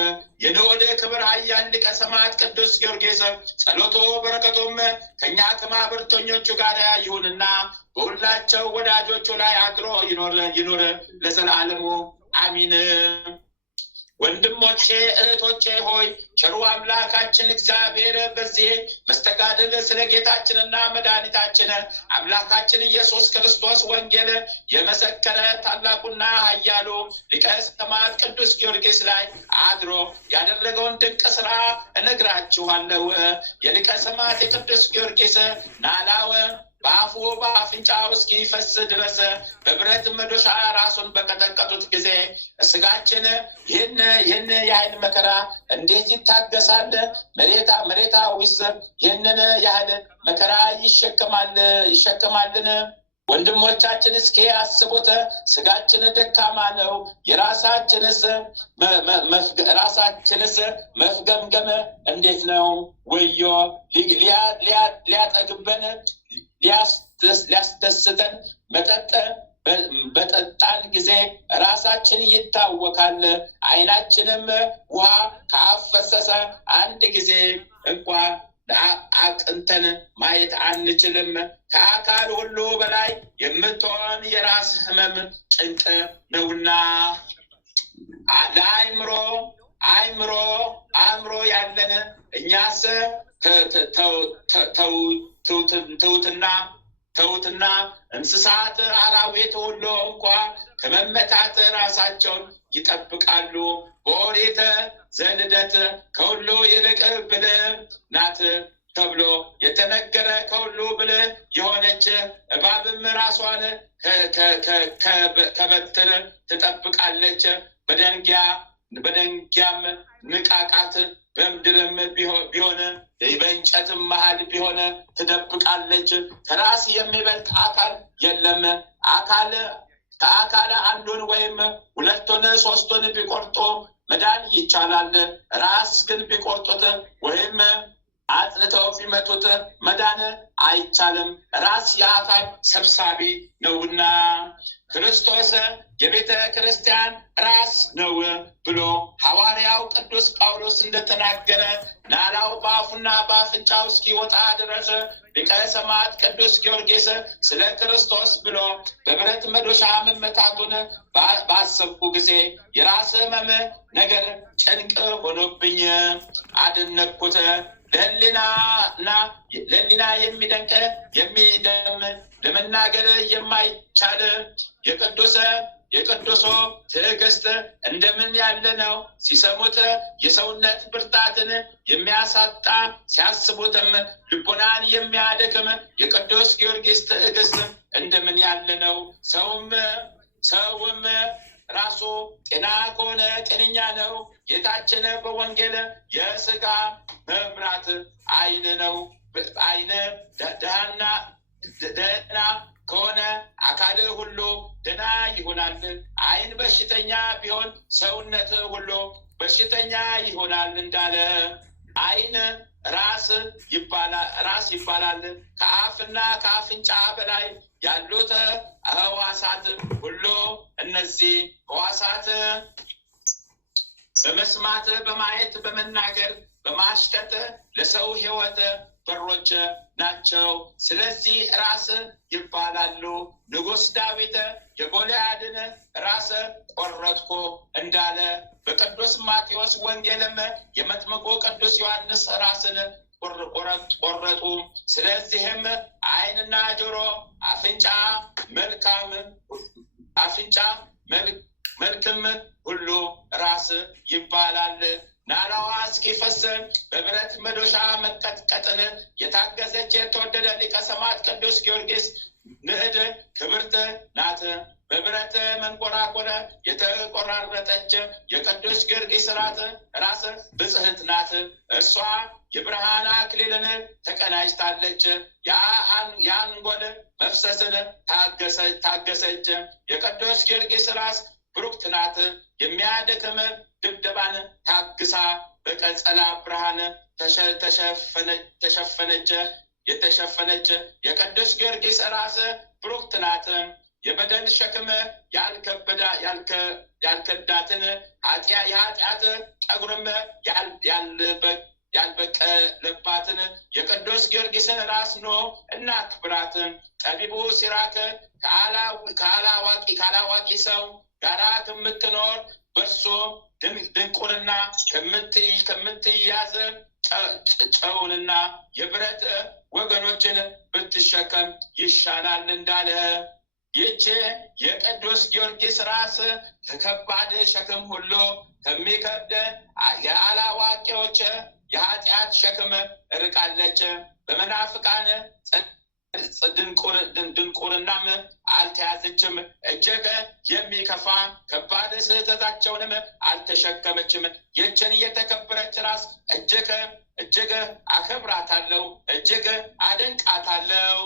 የንዑድ ክብር ኃያል ሊቀ ሰማዕት ቅዱስ ጊዮርጊስ ጸሎቱ በረከቱም ከእኛ ከማኅበርተኞቹ ጋር ይሁንና በሁላቸው ወዳጆቹ ላይ አድሮ ይኖር ለዘላለሙ አሚን። ወንድሞቼ እህቶቼ ሆይ ቸሩ አምላካችን እግዚአብሔር በዚህ መስተጋድል ስለ ጌታችንና መድኃኒታችን አምላካችን ኢየሱስ ክርስቶስ ወንጌል የመሰከረ ታላቁና ኃያሉ ሊቀ ሰማዕት ቅዱስ ጊዮርጊስ ላይ አድሮ ያደረገውን ድንቅ ስራ እነግራችኋለሁ። የሊቀ ሰማዕት የቅዱስ ጊዮርጊስ ናላው በአፉ በአፍንጫው እስኪፈስ ድረስ በብረት መዶሻ ራሱን በቀጠቀጡት ጊዜ ስጋችን ይህን ያህል መከራ እንዴት ይታገሳል? መሬታዊስ ይህንን ያህል መከራ ይሸከማልን? ወንድሞቻችን እስኪ አስቡት። ስጋችን ደካማ ነው። የራሳችንስ መፍገምገም እንዴት ነው? ወዮ ሊያጠግበን ሊያስደስተን መጠጥ በጠጣን ጊዜ ራሳችን ይታወካል። ዓይናችንም ውሃ ካፈሰሰ አንድ ጊዜ እንኳ አቅንተን ማየት አንችልም። ከአካል ሁሉ በላይ የምትሆን የራስ ህመም ጭንቅ ነውና ለአእምሮ ያለን እኛስ ተውትና እንስሳት አራዊት ሁሉ እንኳ ከመመታት ራሳቸውን ይጠብቃሉ። በኦሪት ዘልደት ከሁሉ ይልቅ ብልህ ናት ተብሎ የተነገረ ከሁሉ ብልህ የሆነች እባብም ራሷን ከበትር ትጠብቃለች። በደንጊያም ንቃቃት በምድርም ቢሆን በእንጨትም መሃል ቢሆን ትደብቃለች። ከራስ የሚበልጥ አካል የለም። ከአካል አንዱን ወይም ሁለቱን ሶስቱን ቢቆርጦ መዳን ይቻላል። ራስ ግን ቢቆርጡት ወይም አጽንተው ቢመቱት መዳን አይቻልም። ራስ የአካል ሰብሳቢ ነውና ክርስቶስ የቤተ ክርስቲያን ራስ ነው ብሎ ሐዋርያው ቅዱስ ጳውሎስ እንደተናገረ ናላው በአፉና በአፍንጫው እስኪወጣ ድረስ ሊቀ ሰማዕት ቅዱስ ጊዮርጊስ ስለ ክርስቶስ ብሎ በብረት መዶሻ መመታቱን ባሰብኩ ጊዜ የራስ ህመም ነገር ጭንቅ ሆኖብኝ አደነቅኩት። ለሕሊና የሚደንቅ የሚደም ለመናገር የማይቻል የቅዱሱ ትዕግስት እንደምን ያለ ነው! ሲሰሙት የሰውነት ብርታትን የሚያሳጣ ሲያስቡትም ልቦናን የሚያደክም የቅዱስ ጊዮርጊስ ትዕግስት እንደምን ያለ ነው! ሰውም ራሱ ጤና ከሆነ ጤነኛ ነው። ጌታችን በወንጌል የስጋ መብራት ዓይን ነው። ዓይን ደህና ከሆነ አካል ሁሉ ደህና ይሆናል። ዓይን በሽተኛ ቢሆን ሰውነት ሁሉ በሽተኛ ይሆናል እንዳለ ዓይን ራስ ይባላል። ከአፍና ከአፍንጫ በላይ ያሉት ሕዋሳት ሁሉ እነዚህ ሕዋሳት በመስማት፣ በማየት፣ በመናገር፣ በማሽተት ለሰው ሕይወት በሮች ናቸው። ስለዚህ ራስ ይባላሉ። ንጉሥ ዳዊት የጎልያድን ራስ ቆረጥኩ እንዳለ በቅዱስ ማቴዎስ ወንጌልም የመጥምቁ ቅዱስ ዮሐንስ ራስን ቆረጡ። ስለዚህም ዓይንና ጆሮ፣ መልክም ሁሉ ራስ ይባላል። ናላዋ እስኪፈስ በብረት መዶሻ መቀጥቀጥን የታገዘች የተወደደ ሊቀ ሰማዕት ቅዱስ ጊዮርጊስ ንዕድ ክብርት ናት። በብረት መንኮራኮር የተቆራረጠች የቅዱስ ጊዮርጊስ ራስ ብጽሕት ናት። እርሷ የብርሃን አክሊልን ተቀናጅታለች። የአንጎል መፍሰስን ታገሰች። የቅዱስ ጊዮርጊስ ራስ ብሩክት ናት። የሚያደክም ድብደባን ታግሳ በቀጸላ ብርሃን የተሸፈነች የቅዱስ ጊዮርጊስ ራስ ብሩክት ናት። የበደል ሸክም ያልከዳትን የኃጢአት ጠጉርም ያልበቀለባትን የቅዱስ ጊዮርጊስን ራስ ኖ እናክብራት። ጠቢቡ ሲራክ ካላዋቂ ሰው ጋራ ከምትኖር በእርሱ ድንቁርና ከምትያዝ ጨውንና የብረት ወገኖችን ብትሸከም ይሻላል እንዳለ ይህች የቅዱስ ጊዮርጊስ ራስ ከከባድ ሸክም ሁሉ ከሚከብድ የአላዋቂዎች የኃጢአት ሸክም ርቃለች። በመናፍቃን ድንቁርናም አልተያዘችም። እጅግ የሚከፋ ከባድ ስህተታቸውንም አልተሸከመችም። ይህችን የተከበረች ራስ እጅግ አከብራታለሁ፣ እጅግ አደንቃታለሁ።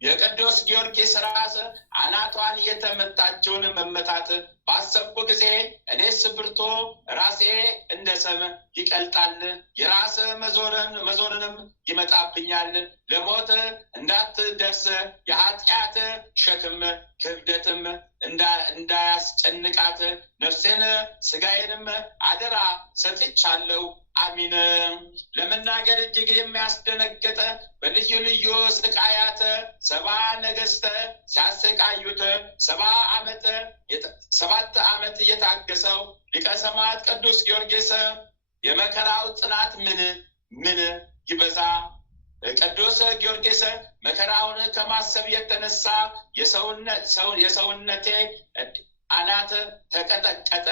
የቅዱስ ጊዮርጊስ ራስ አናቷን የተመታችውን መመታት ባሰብኩ ጊዜ እኔስ ብርቱ ራሴ እንደ ሰም ይቀልጣል፣ የራስ መዞርንም ይመጣብኛል። ለሞት እንዳትደርስ የኃጢአት ሸክም ክብደትም እንዳያስጨንቃት ነፍሴን ስጋዬንም አደራ ሰጥቻለሁ። አሚን። ለመናገር እጅግ የሚያስደነግጥ በልዩ ልዩ ስቃያት 70 ነገሥት ሲያሰቃዩት 7 ዓመት እየታገሰው ሊቀ ሰማዕት ቅዱስ ጊዮርጊስ የመከራው ጽናት ምን ይበዛ! ቅዱስ ጊዮርጊስ መከራውን ከማሰብ የተነሳ የሰውነቴ አናት ተቀጠቀጠ፣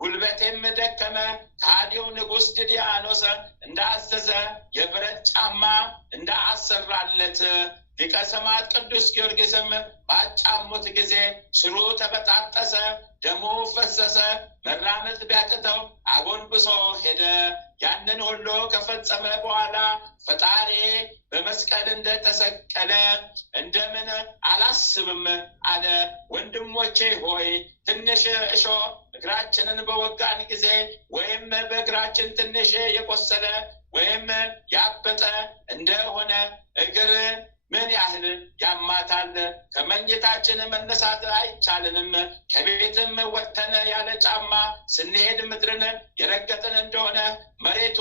ጉልበቴም ደከመ። ከሃዲው ንጉሥ ድዲያኖስ እንዳዘዘ የብረት ጫማ እንዳሰራለት ሊቀ ሰማዕት ቅዱስ ጊዮርጊስም ባጫሙት ጊዜ ስሩ ተበጣጠሰ፣ ደሙ ፈሰሰ። መራመድ ቢያቅተው አጎንብሶ ሄደ። ያንን ሁሉ ከፈጸመ በኋላ ፈጣሪ በመስቀል እንደተሰቀለ እንደምን አላስብም አለ። ወንድሞቼ ሆይ ትንሽ እሾህ እግራችንን በወጋን ጊዜ ወይም በእግራችን ትንሽ የቆሰለ ወይም ያበጠ እንደሆነ እግር ምን ያህል ያማታል! ከመኝታችን መነሳት አይቻልንም። ከቤትም ወጥተን ያለ ጫማ ስንሄድ ምድርን የረገጥን እንደሆነ መሬቱ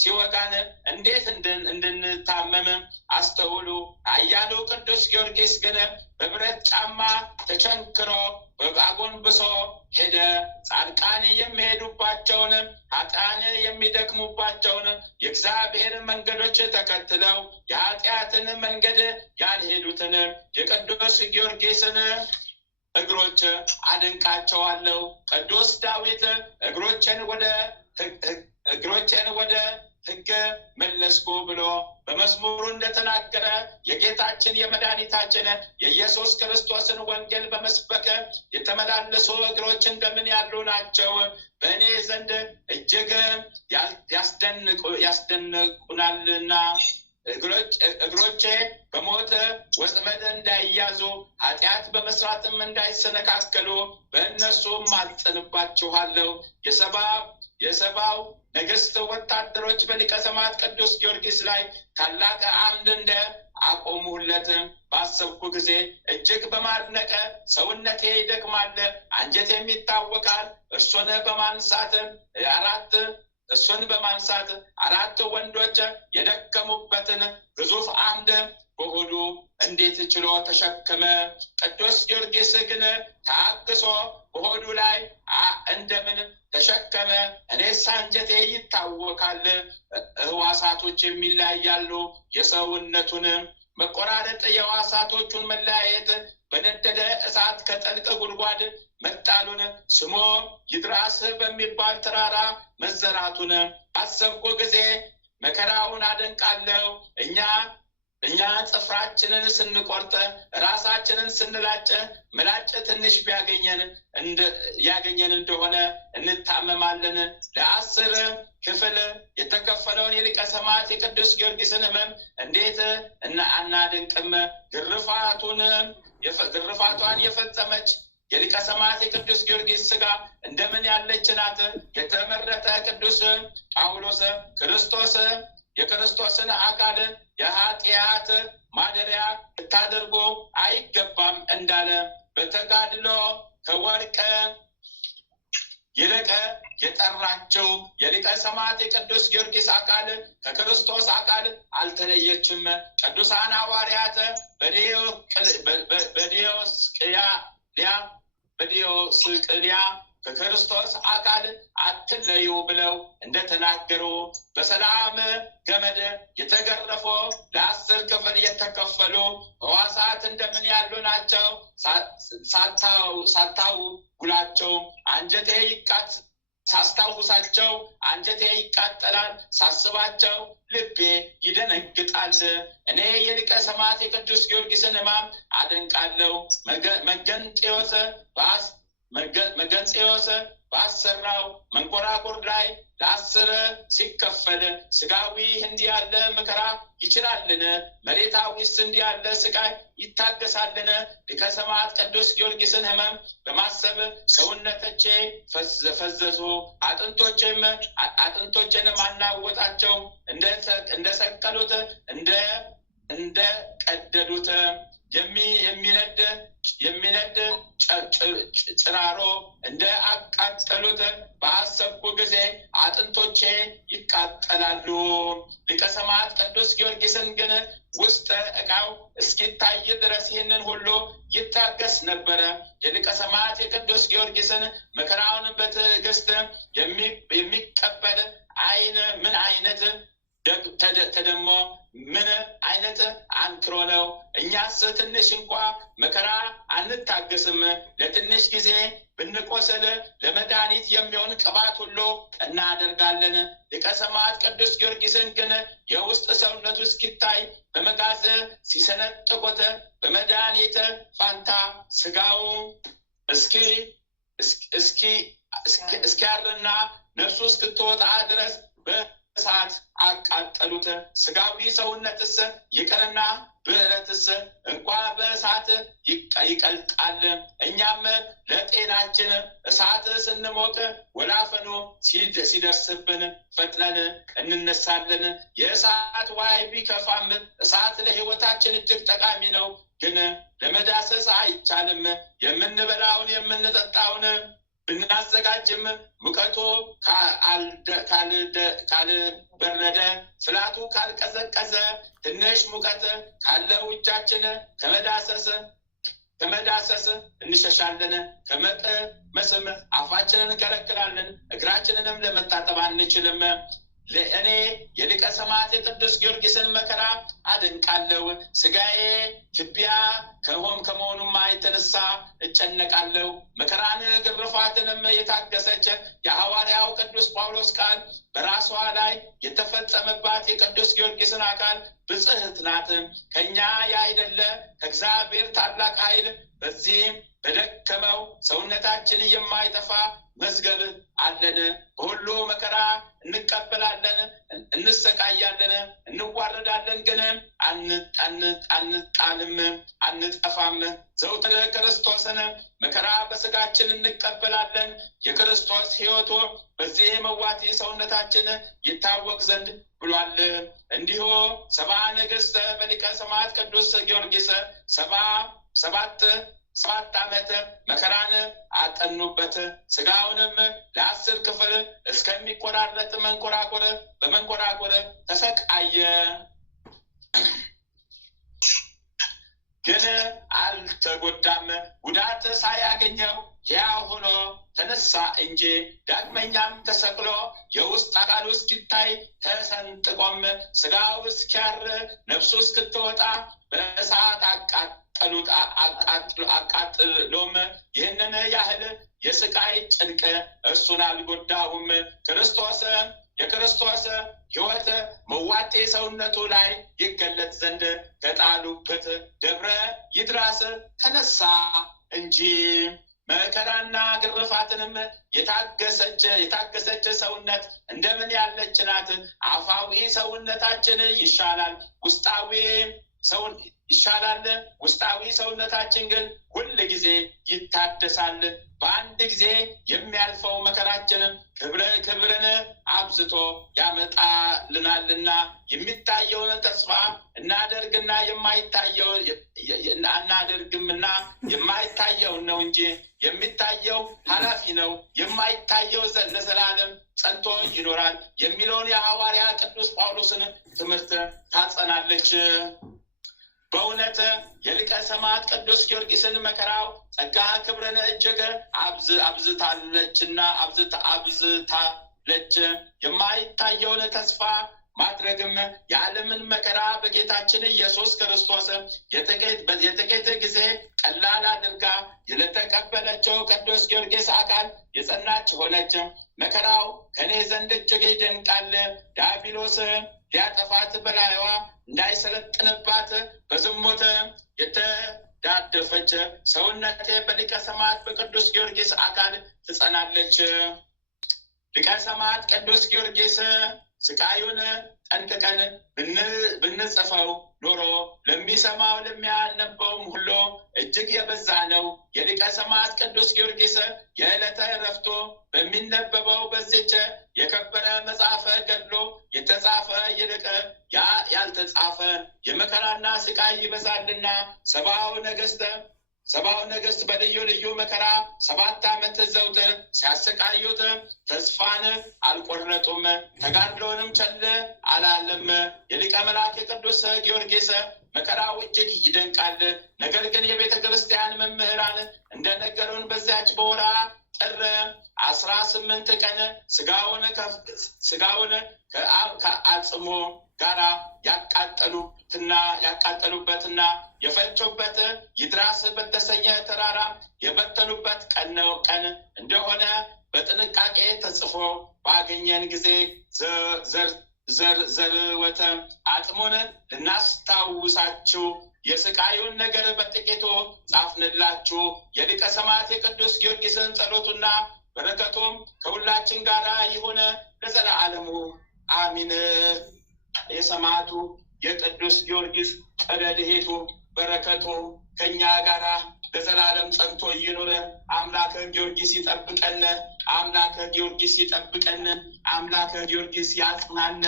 ሲወጋን እንዴት እንድንታመም አስተውሉ። ኃያሉ ቅዱስ ጊዮርጊስ ግን በብረት ጫማ ተቸንክሮ አጎንብሶ ሄደ። ጻድቃን የሚሄዱባቸውን ኃጥአን የሚደክሙባቸውን የእግዚአብሔር መንገዶች ተከትለው የኃጢአትን መንገድ ያልሄዱትን የቅዱስ ጊዮርጊስን እግሮች አደንቃቸዋለሁ። ቅዱስ ዳዊት እግሮቼን ወደ ሕግ መለስኩ ብሎ በመዝሙሩ እንደተናገረ የጌታችን የመድኃኒታችን የኢየሱስ ክርስቶስን ወንጌል በመስበክ የተመላለሱ እግሮች እንደምን ያሉ ናቸው! በእኔ ዘንድ እጅግ ያስደንቁናልና እግሮቼ በሞት ወጥመድ እንዳይያዙ ኃጢአት በመስራትም እንዳይሰነካከሉ በእነሱም አልጥንባችኋለሁ። የሰባው ነገሥት ወታደሮች በሊቀ ሰማዕት ቅዱስ ጊዮርጊስ ላይ ታላቅ አምድ እንደ አቆሙለት ባሰብኩ ጊዜ እጅግ በማድነቅ ሰውነቴ ይደክማል፣ አንጀቴም ይታወቃል። እርሱን በማንሳት አራት ወንዶች የደከሙበትን ግዙፍ አምድ በሆዱ እንዴት ችሎ ተሸከመ? ቅዱስ ጊዮርጊስ ግን ታግሶ በሆዱ ላይ እንደምን ተሸከመ? እኔስ አንጀቴ ይታወካል። ሕዋሳቶች የሚለያያሉ። የሰውነቱን መቆራረጥ፣ የሕዋሳቶቹን መለያየት፣ በነደደ እሳት ከጥልቅ ጉድጓድ መጣሉን፣ ስሞ ይድራስ በሚባል ተራራ መዘራቱን ባሰብኩ ጊዜ መከራውን አደንቃለሁ። እኛ ጥፍራችንን ስንቆርጥ ራሳችንን ስንላጭ ምላጭ ትንሽ ያገኘን እንደሆነ እንታመማለን። ለ10 ክፍል የተከፈለውን የሊቀ ሰማዕት የቅዱስ ጊዮርጊስን ሕመም እንዴት አናደንቅም? ግርፋቷን የፈጸመች የሊቀ ሰማዕት የቅዱስ ጊዮርጊስ ሥጋ እንደምን ያለች ናት! የተመረጠ ቅዱስ ጳውሎስ የክርስቶስን አካል የኃጢአት ማደሪያ ልታደርጉ አይገባም እንዳለ በተጋድሎ ከወርቅ ይልቅ የጠራቸው የሊቀ ሰማዕት የቅዱስ ጊዮርጊስ አካል ከክርስቶስ አካል አልተለየችም። ቅዱሳን ሐዋርያት በዲዮስቅልያ ከክርስቶስ አካል አትለዩ ብለው እንደተናገሩ በሰላም ገመድ የተገረፉ ለ10 ክፍል የተከፈሉ ሕዋሳት እንደምን ያሉ ናቸው? ሳታውላቸው አንጀቴ ሳስታውሳቸው አንጀቴ ይቃጠላል፣ ሳስባቸው ልቤ ይደነግጣል። እኔ የሊቀ ሰማዕት የቅዱስ ጊዮርጊስን ሕማም አደንቃለሁ። መገንጤዎስ ባሰራው መንኮራኩር ላይ ለ10 ሲከፈል ስጋዊ እንዲህ ያለ መከራ ይችላልን? መሬታዊስ እንዲህ ያለ ስቃይ ይታገሳልን? ሊቀ ሰማዕት ቅዱስ ጊዮርጊስን ሕመም በማሰብ ሰውነቶቼ ፈዘዙ፣ አጥንቶቼንም አናወጣቸው። እንደሰቀሉት እንደቀደዱት የሚነድ ጭራሮ እንደ አቃጠሉት በአሰብኩ ጊዜ አጥንቶቼ ይቃጠላሉ። ሊቀ ሰማዕት ቅዱስ ጊዮርጊስን ግን ውስጥ ዕቃው እስኪታይ ድረስ ይህንን ሁሉ ይታገስ ነበረ። የሊቀ ሰማዕት የቅዱስ ጊዮርጊስን መከራውን በትዕግስት የሚቀበል ምን አይነት ተደሞ ምን አይነት አንክሮ ነው! እኛስ ትንሽ እንኳ መከራ አንታገስም። ለትንሽ ጊዜ ብንቆስል ለመድኃኒት የሚሆን ቅባት ሁሉ እናደርጋለን። ሊቀ ሰማዕት ቅዱስ ጊዮርጊስን ግን የውስጥ ሰውነቱ እስኪታይ በመጋዝ ሲሰነጥቁት በመድኃኒት ፋንታ ስጋው እስኪያርና ነፍሱ እስክትወጣ ድረስ እሳት አቃጠሉት። ስጋዊ ሰውነትስ ይቅርና ብረትስ እንኳ በእሳት ይቀልጣል። እኛም ለጤናችን እሳት ስንሞቅ ወላፈኑ ሲደርስብን ፈጥነን እንነሳለን። የእሳት ዋይ ቢከፋም እሳት ለሕይወታችን እጅግ ጠቃሚ ነው። ግን ለመዳሰስ አይቻልም። የምንበላውን የምንጠጣውን ብናዘጋጅም ሙቀቱ ካልበረደ ፍላቱ ካልቀዘቀዘ ትንሽ ሙቀት ካለው እጃችን ከመዳሰስ እንሸሻለን። ከመቅመስም አፋችንን እንከለክላለን። እግራችንንም ለመታጠብ አንችልም። እኔ የሊቀ ሰማዕት የቅዱስ ጊዮርጊስን መከራ አደንቃለሁ። ስጋዬ ትቢያ ከመሆኑማ የተነሳ እጨነቃለሁ። መከራን ግርፋትንም የታገሰች የሐዋርያው ቅዱስ ጳውሎስ ቃል በራሷ ላይ የተፈጸመባት የቅዱስ ጊዮርጊስን አካል ብጽሕት ናት። ከእኛ ያይደለ ከእግዚአብሔር ታላቅ ኃይል በዚህም በደከመው ሰውነታችን የማይጠፋ መዝገብ አለን። በሁሉ መከራ እንቀበላለን፣ እንሰቃያለን፣ እንዋረዳለን፣ ግን አንጣልም፣ አንጠፋም። ዘውትር ክርስቶስን መከራ በስጋችን እንቀበላለን። የክርስቶስ ሕይወቱ በዚህ መዋቲ ሰውነታችን ይታወቅ ዘንድ ብሏል። እንዲሁ 70 ነገሥት በሊቀ ሰማዕት ቅዱስ ጊዮርጊስ 7 ዓመት መከራን አጠኑበት። ስጋውንም ለ10 ክፍል እስከሚቆራረጥ በመንኮራኩር ተሰቃየ። ግን አልተጎዳም። ጉዳት ሳያገኘው ሕያው ሆኖ ተነሳ እንጂ። ዳግመኛም ተሰቅሎ የውስጥ አካሉ እስኪታይ ተሰንጥቆም ስጋው እስኪያር ነፍሱ እስክትወጣ በእሳት አቃጥሎም ይህንን ያህል የስቃይ ጭንቅ እርሱን አልጎዳሁም። የክርስቶስ ሕይወት መዋቴ ሰውነቱ ላይ ይገለጥ ዘንድ ከጣሉበት ደብረ ይድራስ ተነሳ እንጂ። መከራና ግርፋትንም የታገሰች ሰውነት እንደምን ያለች ናት! አፋዊ ሰውነታችን ይሻላል፣ ውስጣዊ ሰውነታችን ግን ሁል ጊዜ ይታደሳል። በአንድ ጊዜ የሚያልፈው መከራችንን ክብርን አብዝቶ ያመጣልናልና የሚታየውን ተስፋ እናደርግና አናደርግምና የማይታየውን ነው እንጂ የሚታየው ኃላፊ ነው፣ የማይታየው ለዘላለም ጸንቶ ይኖራል የሚለውን የሐዋርያ ቅዱስ ጳውሎስን ትምህርት ታጸናለች። በእውነት የሊቀ ሰማዕት ቅዱስ ጊዮርጊስን መከራው ጸጋ ክብርን እጅግ አብዝታለችና አብዝታለች። የማይታየውን ተስፋ ማድረግም የዓለምን መከራ በጌታችን ኢየሱስ ክርስቶስ የጥቂት ጊዜ ቀላል አድርጋ ለተቀበለችው ቅዱስ ጊዮርጊስ አካል የጸናች ሆነች። መከራው ከኔ ዘንድ እጅግ ይደንቃል። ዲያብሎስ ሊያጠፋት በላይዋ እንዳይሰለጥንባት በዝሙት የተዳደፈች ሰውነቴ በሊቀ ሰማዕት በቅዱስ ጊዮርጊስ አካል ትጸናለች። ሊቀ ሰማዕት ቅዱስ ጊዮርጊስ ስቃዩን ጠንቅቀን ብንጽፈው ኖሮ ለሚሰማው ለሚያነበውም ሁሉ እጅግ የበዛ ነው። የሊቀ ሰማዕት ቅዱስ ጊዮርጊስ የዕለተ ዕረፍቱ በሚነበበው በዚች የከበረ መጽሐፈ ገድሎ የተጻፈ ይልቅ ያልተጻፈ የመከራና ስቃይ ይበዛልና ሰባው ነገሥት በልዩ ልዩ መከራ 7 ዓመት ዘውትር ሲያሰቃዩት ተስፋን አልቆረጡም፣ ተጋድሎንም ቸል አላለም። የሊቀ መላእክት ቅዱስ ጊዮርጊስ መከራው እጅግ ይደንቃል። ነገር ግን የቤተ ክርስቲያን መምህራን እንደነገሩን በዚያች በወርኃ ጥር 18 ቀን ስጋውን ከአጽሞ ጋራ ያቃጠሉበትና የፈጩበት ይድራስ በተሰኘ ተራራ የበተኑበት ቀን እንደሆነ በጥንቃቄ ተጽፎ ባገኘን ጊዜ ዘርወተ አጽሙን ልናስታውሳችሁ የስቃዩን ነገር በጥቂቱ ጻፍንላችሁ። የሊቀ ሰማዕት የቅዱስ ጊዮርጊስን ጸሎቱና በረከቱም ከሁላችን ጋር ይሁን ለዘላለሙ አሚን። የሰማዕቱ የቅዱስ ጊዮርጊስ ረድኤቱ በረከቱ ከኛ ጋራ ለዘላለም ጸንቶ ይኑር። አምላከ ጊዮርጊስ ይጠብቀን። አምላከ ጊዮርጊስ ይጠብቀን። አምላከ ጊዮርጊስ ያጽናን።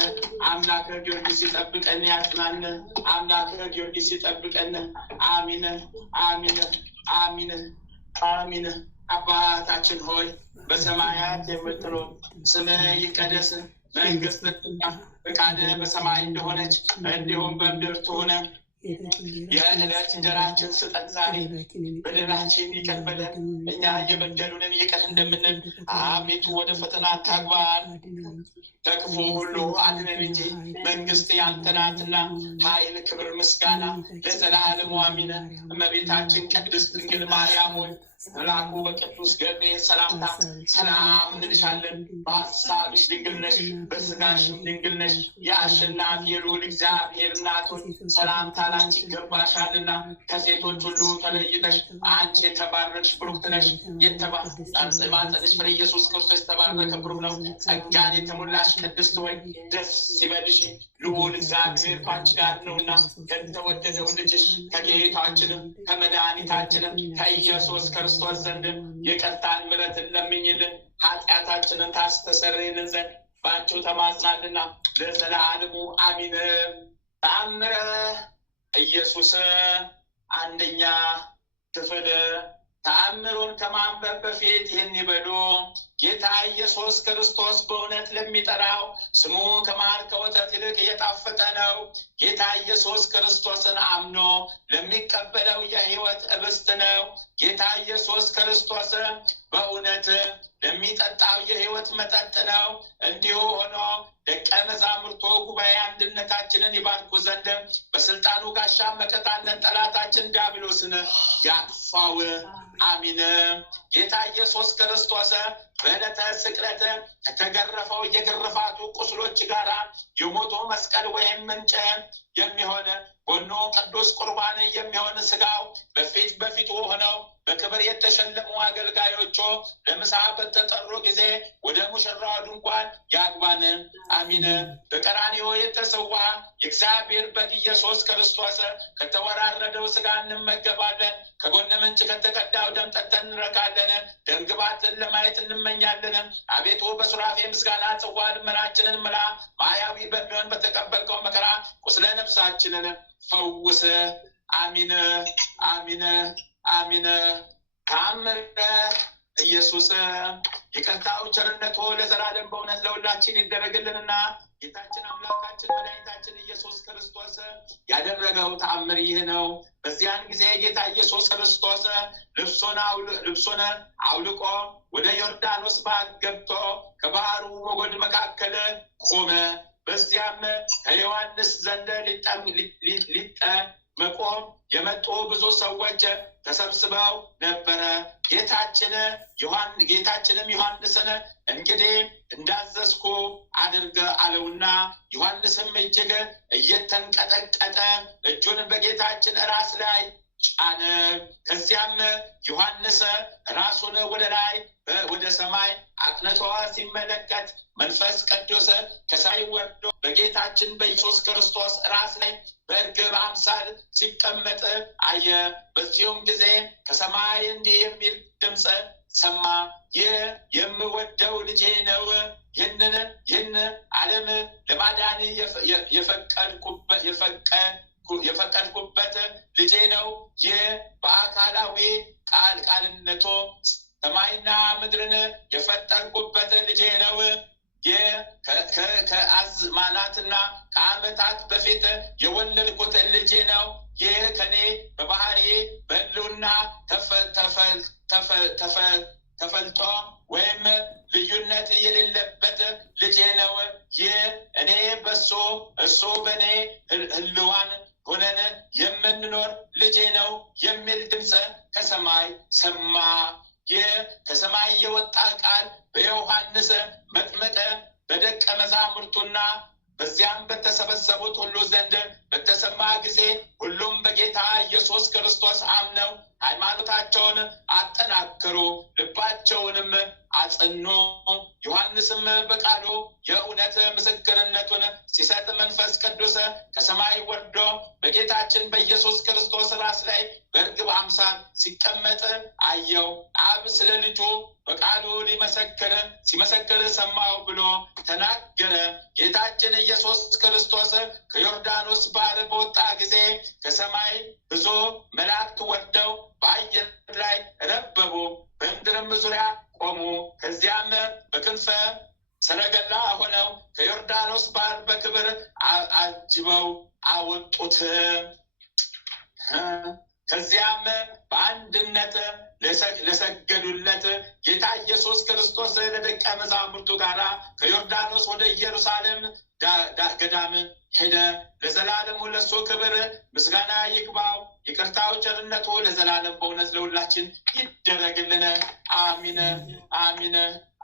አምላከ ጊዮርጊስ ይጠብቀን ያጽናን። አምላከ ጊዮርጊስ ይጠብቀን። አሚን አሚን አሚን አሚን። አባታችን ሆይ በሰማያት የምትኖር ስምህ ይቀደስ፣ መንግስትህ ትምጣ፣ ፈቃድህ በሰማይ እንደሆነች እንዲሁም በምድር ትሁን። የዕለት እንጀራችንን ስጠን ዛሬ፣ በደላችንን ይቅር በለን እኛ የበደሉንን ይቅር እንደምንል፣ አቤቱ ወደ ፈተና አታግባን ከክፉ ሁሉ አድነን እንጂ መንግስት ያንተ ናትና ኃይል፣ ክብር፣ ምስጋና ለዘላለሙ አሜን። እመቤታችን ቅድስት ድንግል ማርያም ሆይ መልአኩ በቅዱስ ገብርኤል ሰላምታ ሰላም እንልሻለን። በሐሳብሽ ድንግል ነሽ፣ በስጋሽም ድንግል ነሽ። የአሸናፊ የልዑል እግዚአብሔር እናት ሆይ ሰላምታ ላንቺ ይገባሻልና ከሴቶች ሁሉ ተለይተሽ አንቺ የተባረክሽ ብሩክት ነሽ። የማኅፀንሽ ፍሬ ኢየሱስ ክርስቶስ የተባረከ ብሩክ ነው። ጸጋን የተሞላሽ ቅድስት ሆይ ደስ ይበልሽ፣ ልዑል እግዚአብሔር ከአንቺ ጋር ነውና ከተወደደው ልጅሽ ከጌታችንም ከመድኃኒታችንም ከኢየሱስ ክርስቶስ ዘንድ ይቅርታን ምሕረትን ለምኝልን ኃጢአታችንን ታስተሰርይልን ዘንድ በአንቺው ተማጽናልና ለዘላለሙ አሚን። ተአምረ ኢየሱስ አንደኛ ክፍል። ተአምሩን ከማንበብ በፊት ይህን ይበሉ። ጌታ ኢየሱስ ክርስቶስ በእውነት ለሚጠራው ስሙ ከማር ከወተት ይልቅ የጣፈጠ ነው። ጌታ ኢየሱስ ክርስቶስን አምኖ ለሚቀበለው የሕይወት ኅብስት ነው። ጌታ ኢየሱስ ክርስቶስ በእውነት ለሚጠጣው የሕይወት መጠጥ ነው። እንዲሁ ሆኖ ደቀ መዛሙርቱ ጉባኤ አንድነታችንን ይባርኩ ዘንድ በስልጣኑ ጋሻ መከታነን ጠላታችን ዲያብሎስን ያጥፋው። አሚን። ጌታ ኢየሱስ ክርስቶስ በዕለተ ስቅለት ከተገረፈው የግርፋቱ ቁስሎች ጋር የሞቱ መስቀል ወይም ምንጭ የሚሆን ጎኑ ቅዱስ ቁርባን የሚሆን ስጋው በፊቱ ሆነው በክብር የተሸለሙ አገልጋዮቹ ለምሳ በተጠሩ ጊዜ ወደ ሙሽራው ድንኳን ያግባን። አሚን። በቀራንዮ የተሰዋ የእግዚአብሔር በግ ኢየሱስ ክርስቶስ ከተወራረደው ስጋ እንመገባለን። ከጎነ ምንጭ ከተቀዳው ደም ጠጥተን እንረካለን። ደምግባትን ለማየት እንመኛለን። አቤቱ በሱራፌ ምስጋና ጽዋ ልመናችንን ምላ። ማያዊ በሚሆን በተቀበልከው መከራ ቁስለ ነፍሳችንን ፈውስ። አሚን አሚን አሚን። ተአምረ ኢየሱስ ይቅርታው ቸርነቱ ለዘላለም በእውነት ለሁላችን ይደረግልንና ጌታችን አምላካችን መድኃኒታችን ኢየሱስ ክርስቶስ ያደረገው ተአምር ይህ ነው። በዚያን ጊዜ ጌታ ኢየሱስ ክርስቶስ ልብሱን አውልቆ ወደ ዮርዳኖስ ባህር ገብቶ ከባህሩ ሞገድ መካከል ቆመ። በዚያም ከዮሐንስ ዘንድ ሊጠመቁ የመጡ ብዙ ሰዎች ተሰብስበው ነበረ። ጌታችንም ዮሐንስን እንግዲህ እንዳዘዝኩ አድርግ አለውና ዮሐንስም እጅግ እየተንቀጠቀጠ እጁን በጌታችን ራስ ላይ ጫነ። ከዚያም ዮሐንስ ራሱን ወደ ላይ ወደ ሰማይ አቅንቶ ሲመለከት መንፈስ ቅዱስ ከሰማይ ወርዶ በጌታችን በኢየሱስ ክርስቶስ ራስ ላይ በእርግብ አምሳል ሲቀመጥ አየ። በዚሁም ጊዜ ከሰማይ እንዲህ የሚል ድምፅ ሰማ፣ ይህ የምወደው ልጄ ነው፣ ይህን ዓለም ለማዳን የፈቀድኩበት ልጄ ነው። ይህ በአካላዊ ቃልነቱ ሰማይና ምድርን የፈጠርኩበት ልጄ ነው። ይህ ከአዝማናትና ከዓመታት በፊት የወለድኩት ልጄ ነው። ይህ ከኔ በባህሪ በሕልውና ተፈልጦ ወይም ልዩነት የሌለበት ልጄ ነው። ይህ እኔ በሱ እሱ በእኔ ሕልዋን ሆነን የምንኖር ልጄ ነው የሚል ድምፅ ከሰማይ ሰማ። ይህ ከሰማይ የወጣ ቃል በዮሐንስ መጥምቅ በደቀ መዛሙርቱና በዚያም በተሰበሰቡት ሁሉ ዘንድ በተሰማ ጊዜ ሁሉም በጌታ ኢየሱስ ክርስቶስ አምነው ሃይማኖታቸውን አጠናከሩ፣ ልባቸውንም አጸኑ። ዮሐንስም በቃሉ የእውነት ምስክርነቱን ሲሰጥ መንፈስ ቅዱስ ከሰማይ ወርዶ በጌታችን በኢየሱስ ክርስቶስ ራስ ላይ በእርግብ አምሳል ሲቀመጥ አየው። አብ ስለ ልጁ በቃሉ ሲመሰክር ሰማው ብሎ ተናገረ። ጌታችን ኢየሱስ ክርስቶስ ከዮርዳኖስ ባህር በወጣ ጊዜ ከሰማይ ብዙ መላእክት ወርደው በአየር ላይ ረበቡ፣ በምድርም ዙሪያ ቆሙ። ከዚያም በክንፈ ሰረገላ ሆነው ከዮርዳኖስ ባህር በክብር አጅበው አወጡት። ከዚያም በአንድነት ለሰገዱለት ጌታ ኢየሱስ ክርስቶስ ለደቀ መዛሙርቱ ጋር ከዮርዳኖስ ወደ ኢየሩሳሌም ገዳም ሄደ። ለዘላለሙ ለሱ ክብር ምስጋና ይግባው። ይቅርታው ቸርነቱ ለዘላለም በእውነት ለሁላችን ይደረግልን። አሚን አሚን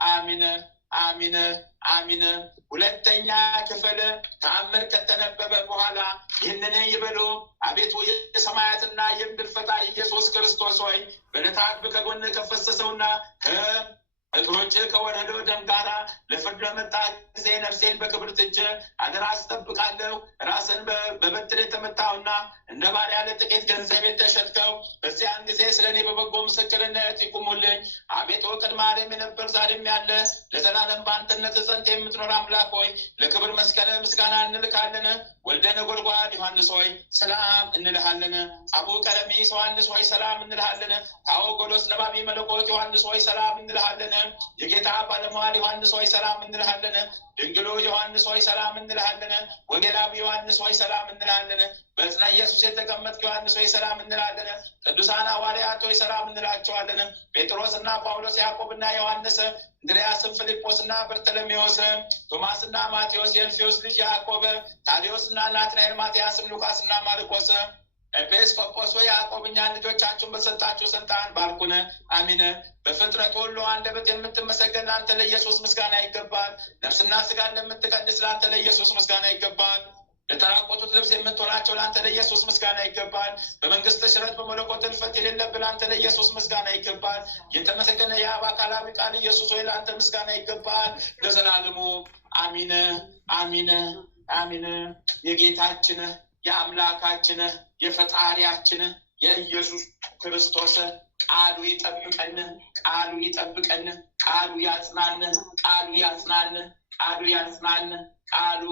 አሚን አሚን አሚን። ሁለተኛ ክፍል ተአምር ከተነበበ በኋላ ይህንን ይበሉ። አቤቱ የሰማያትና የምድር ፈጣሪ ኢየሱስ ክርስቶስ ሆይ በዕለተ ዓርብ ከጎን ከፈሰሰውና እግሮች ከወረደው ደም ጋራ ለፍርድ በመጣ ጊዜ ነፍሴን በክብርት እጅ አደራ አስጠብቃለሁ። ራስን በበትር የተመታውና እንደ ባሪያ ለጥቂት ገንዘብ የተሸጥከው በዚያን ጊዜ ስለ እኔ በበጎ ምስክርነት ይቁሙልኝ። አቤቱ ቅድመ ዓለም የነበር ዛሬም ያለ ለዘላለም በአንተነት ጸንተ የምትኖር አምላክ ሆይ ለክብር መስቀል ምስጋና እንልካለን። ወልደ ነጎድጓድ ዮሐንስ ሆይ ሰላም እንልሃለን። አቡ ቀለሚስ ዮሐንስ ሆይ ሰላም እንልሃለን። ታኦጎሎስ ነባቢ መለኮት ዮሐንስ ሆይ ሰላም እንልሃለን። የጌታ ባለሟል ዮሐንስ ሆይ ሰላም እንልሃለን። ድንግሉ ዮሐንስ ሆይ ሰላም እንልሃለን። ወንጌላዊ ዮሐንስ ሆይ ሰላም እንልሃለን። በዕፀ ኢየሱስ የተቀመጥክ ዮሐንስ ሆይ ሰላም እንልሃለን። ቅዱሳን ሐዋርያት ሆይ ሰላም እንላቸዋለን። ጴጥሮስና ጳውሎስ፣ ያዕቆብና ዮሐንስ፣ እንድርያስም፣ ፊልጶስና በርተሎሜዎስ፣ ቶማስና ማቴዎስ፣ የእልፍዮስ ልጅ ያዕቆብ፣ ታዲዮስና ናትናኤል፣ ማትያስም፣ ሉቃስና ማርቆስ፣ ኤጲስቆጶስ ያዕቆብ እኛን ልጆቻችሁን በሰጣችሁ ስልጣን ባርኩን። አሚን። በፍጥረት ሁሉ አንደበት የምትመሰገን ለአንተ ለኢየሱስ ምስጋና ይገባል። ነፍስና ስጋን ለምትቀድስ ለአንተ ለኢየሱስ ምስጋና ይገባል። ለተራቆቱት ልብስ የምትሆናቸው ለአንተ ለኢየሱስ ምስጋና ይገባል። በመንግስት ሽረት በመለኮት እልፈት የሌለብህ ለአንተ ለኢየሱስ ምስጋና ይገባል። የተመሰገነ የአብ አካላዊ ቃል ኢየሱስ ሆይ ለአንተ ምስጋና ይገባል ለዘላለሙ አሚን አሚን አሚን። የጌታችን የአምላካችን የፈጣሪያችን የኢየሱስ ክርስቶስ ቃሉ ይጠብቀን፣ ቃሉ ይጠብቀን፣ ቃሉ ያጽናን፣ ቃሉ ያጽናን፣ ቃሉ ያጽናን፣ ቃሉ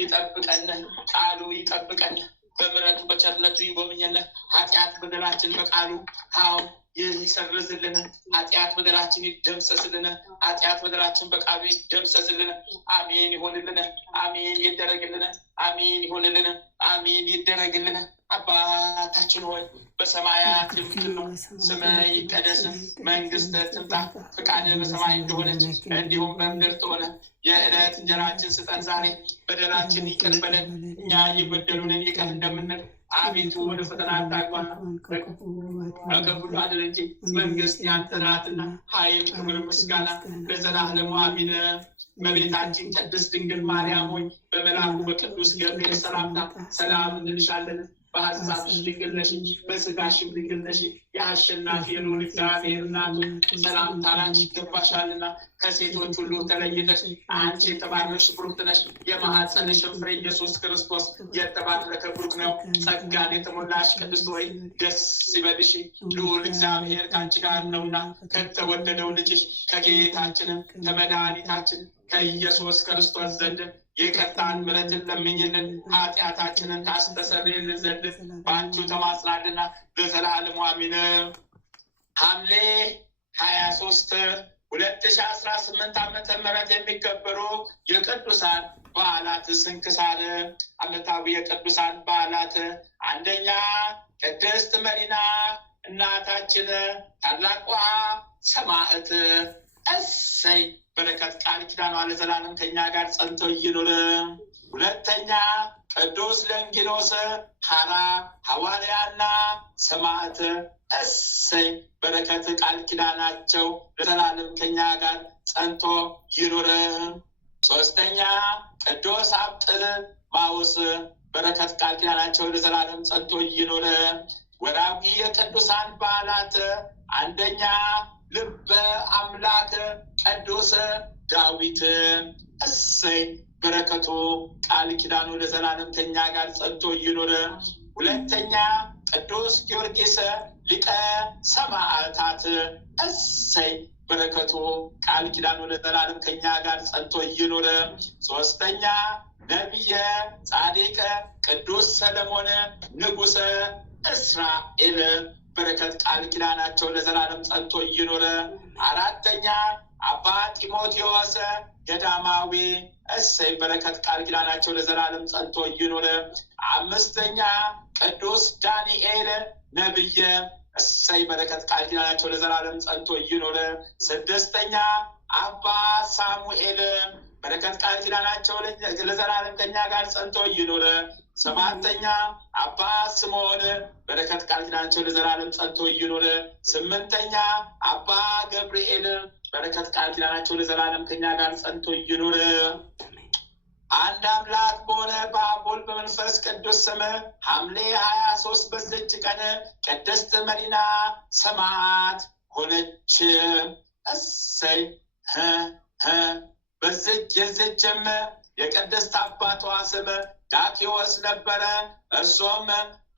ይጠብቀን፣ ቃሉ ይጠብቀን። በምሕረቱ በቸርነቱ ይጎብኘን። ኃጢአት በደላችን በቃሉ ይሰርዝልን፣ ኃጢአት በደላችን ይደምሰስልን፣ ኃጢአት በደላችን በቃሉ ይደምሰስልን። አሜን ይሆንልን፣ አሜን ይደረግልን፣ አሜን ይሆንልን፣ አሜን ይደረግልን። አባታችን ሆይ በሰማያት የምትኖር ስምህ ይቀደስ፣ መንግስትህ ትምጣ፣ ፈቃድህ በሰማይ እንደሆነች እንዲሁም በምድር ትሁን። የዕለት እንጀራችንን ስጠን ዛሬ፣ በደላችን ይቅር በለን እኛ የበደሉንን ይቅር እንደምንል፣ አቤቱ ወደ ፈተና አታግባን ከክፉ አድነን እንጂ መንግስት ያንተ ናትና ኃይል፣ ክብር፣ ምስጋና ለዘላለሙ አሜን። እመቤታችን ቅድስት ድንግል ማርያም ሆይ በመልአኩ በቅዱስ ገብርኤል ሰላምታ ሰላም እንልሻለን። በሐሳብሽ ድንግል ነሽ፣ በሥጋሽም ድንግል ነሽ። የአሸናፊ የልዑል እግዚአብሔር እናቱ ሰላምታ ላንቺ ይገባሻልና ከሴቶች ሁሉ ተለይተሽ አንቺ የተባረክሽ ብሩክት ነሽ። የማኅፀንሽም ፍሬ ኢየሱስ ክርስቶስ የተባረከ ብሩክ ነው። ጸጋን የተሞላሽ ቅድስት ሆይ ደስ ይበልሽ፣ ልዑል እግዚአብሔር ከአንቺ ጋር ነውና ከተወደደው ልጅሽ ከጌታችንም ከመድኃኒታችን ከኢየሱስ ክርስቶስ ዘንድ ይቅርታን ምሕረትን ለምኝልን ኃጢአታችንን ታስተሰርይልን ዘንድ በአንቺ ተማጽናልና ለዘላለሙ አሜን። ሐምሌ 23 2018 ዓመተ ምህረት የሚከበሩ የቅዱሳን በዓላት ስንክሳር። ዓመታዊ የቅዱሳን በዓላት፣ አንደኛ ቅድስት መሪና እናታችን ታላቋ ሰማዕት። እሰይ በረከት ቃል ኪዳኗ ለዘላለም ከኛ ጋር ጸንቶ ይኑር። ሁለተኛ ቅዱስ ለንጊኖስ ሐራ ሐዋርያና ሰማዕት። እሰይ በረከት ቃል ኪዳናቸው ለዘላለም ከኛ ጋር ጸንቶ ይኑር። ሶስተኛ ቅዱስ አብጥል ማውስ በረከት ቃል ኪዳናቸው ለዘላለም ጸንቶ ይኑር። ወርኃዊ የቅዱሳን በዓላት፣ አንደኛ ልበ አምላክ ቅዱስ ዳዊት። እሰይ በረከቱ ቃል ኪዳኑ ለዘላለም ከኛ ጋር ጸንቶ ይኑር። ሁለተኛ ቅዱስ ጊዮርጊስ ሊቀ ሰማዕታት። እሰይ በረከቱ ቃል ኪዳኑ ለዘላለም ከኛ ጋር ጸንቶ ይኑር። ሶስተኛ ነቢየ ጻድቅ ቅዱስ ሰለሞን ንጉሠ እስራኤል በረከት ቃል ኪዳናቸው ለዘላለም ጸንቶ ይኑር። አራተኛ አባ ጢሞቴዎስ ገዳማዊ። እሰይ በረከት ቃል ኪዳናቸው ለዘላለም ጸንቶ ይኑር። አምስተኛ ቅዱስ ዳንኤል ነብየ። እሰይ በረከት ቃል ኪዳናቸው ለዘላለም ጸንቶ ይኑር። ስድስተኛ አባ ሳሙኤል በረከት ቃል ኪዳናቸው ለዘላለም ከኛ ጋር ጸንቶ ይኑር። ሰባተኛ አባ ስምዖን በረከት ቃል ኪዳናቸው ለዘላለም ጸንቶ ይኑር። ስምንተኛ አባ ገብርኤል በረከት ቃል ኪዳናቸው ለዘላለም ከኛ ጋር ጸንቶ ይኑር። አንድ አምላክ በሆነ በአብ ወልድ በመንፈስ ቅዱስ ስም ሐምሌ 23 በዚች ቀን ቅድስት መሪና ሰማዕት ሆነች። እሰይ የዚችም የቅድስት አባቷ ስም ዳኪዎስ ነበረ። እርሶም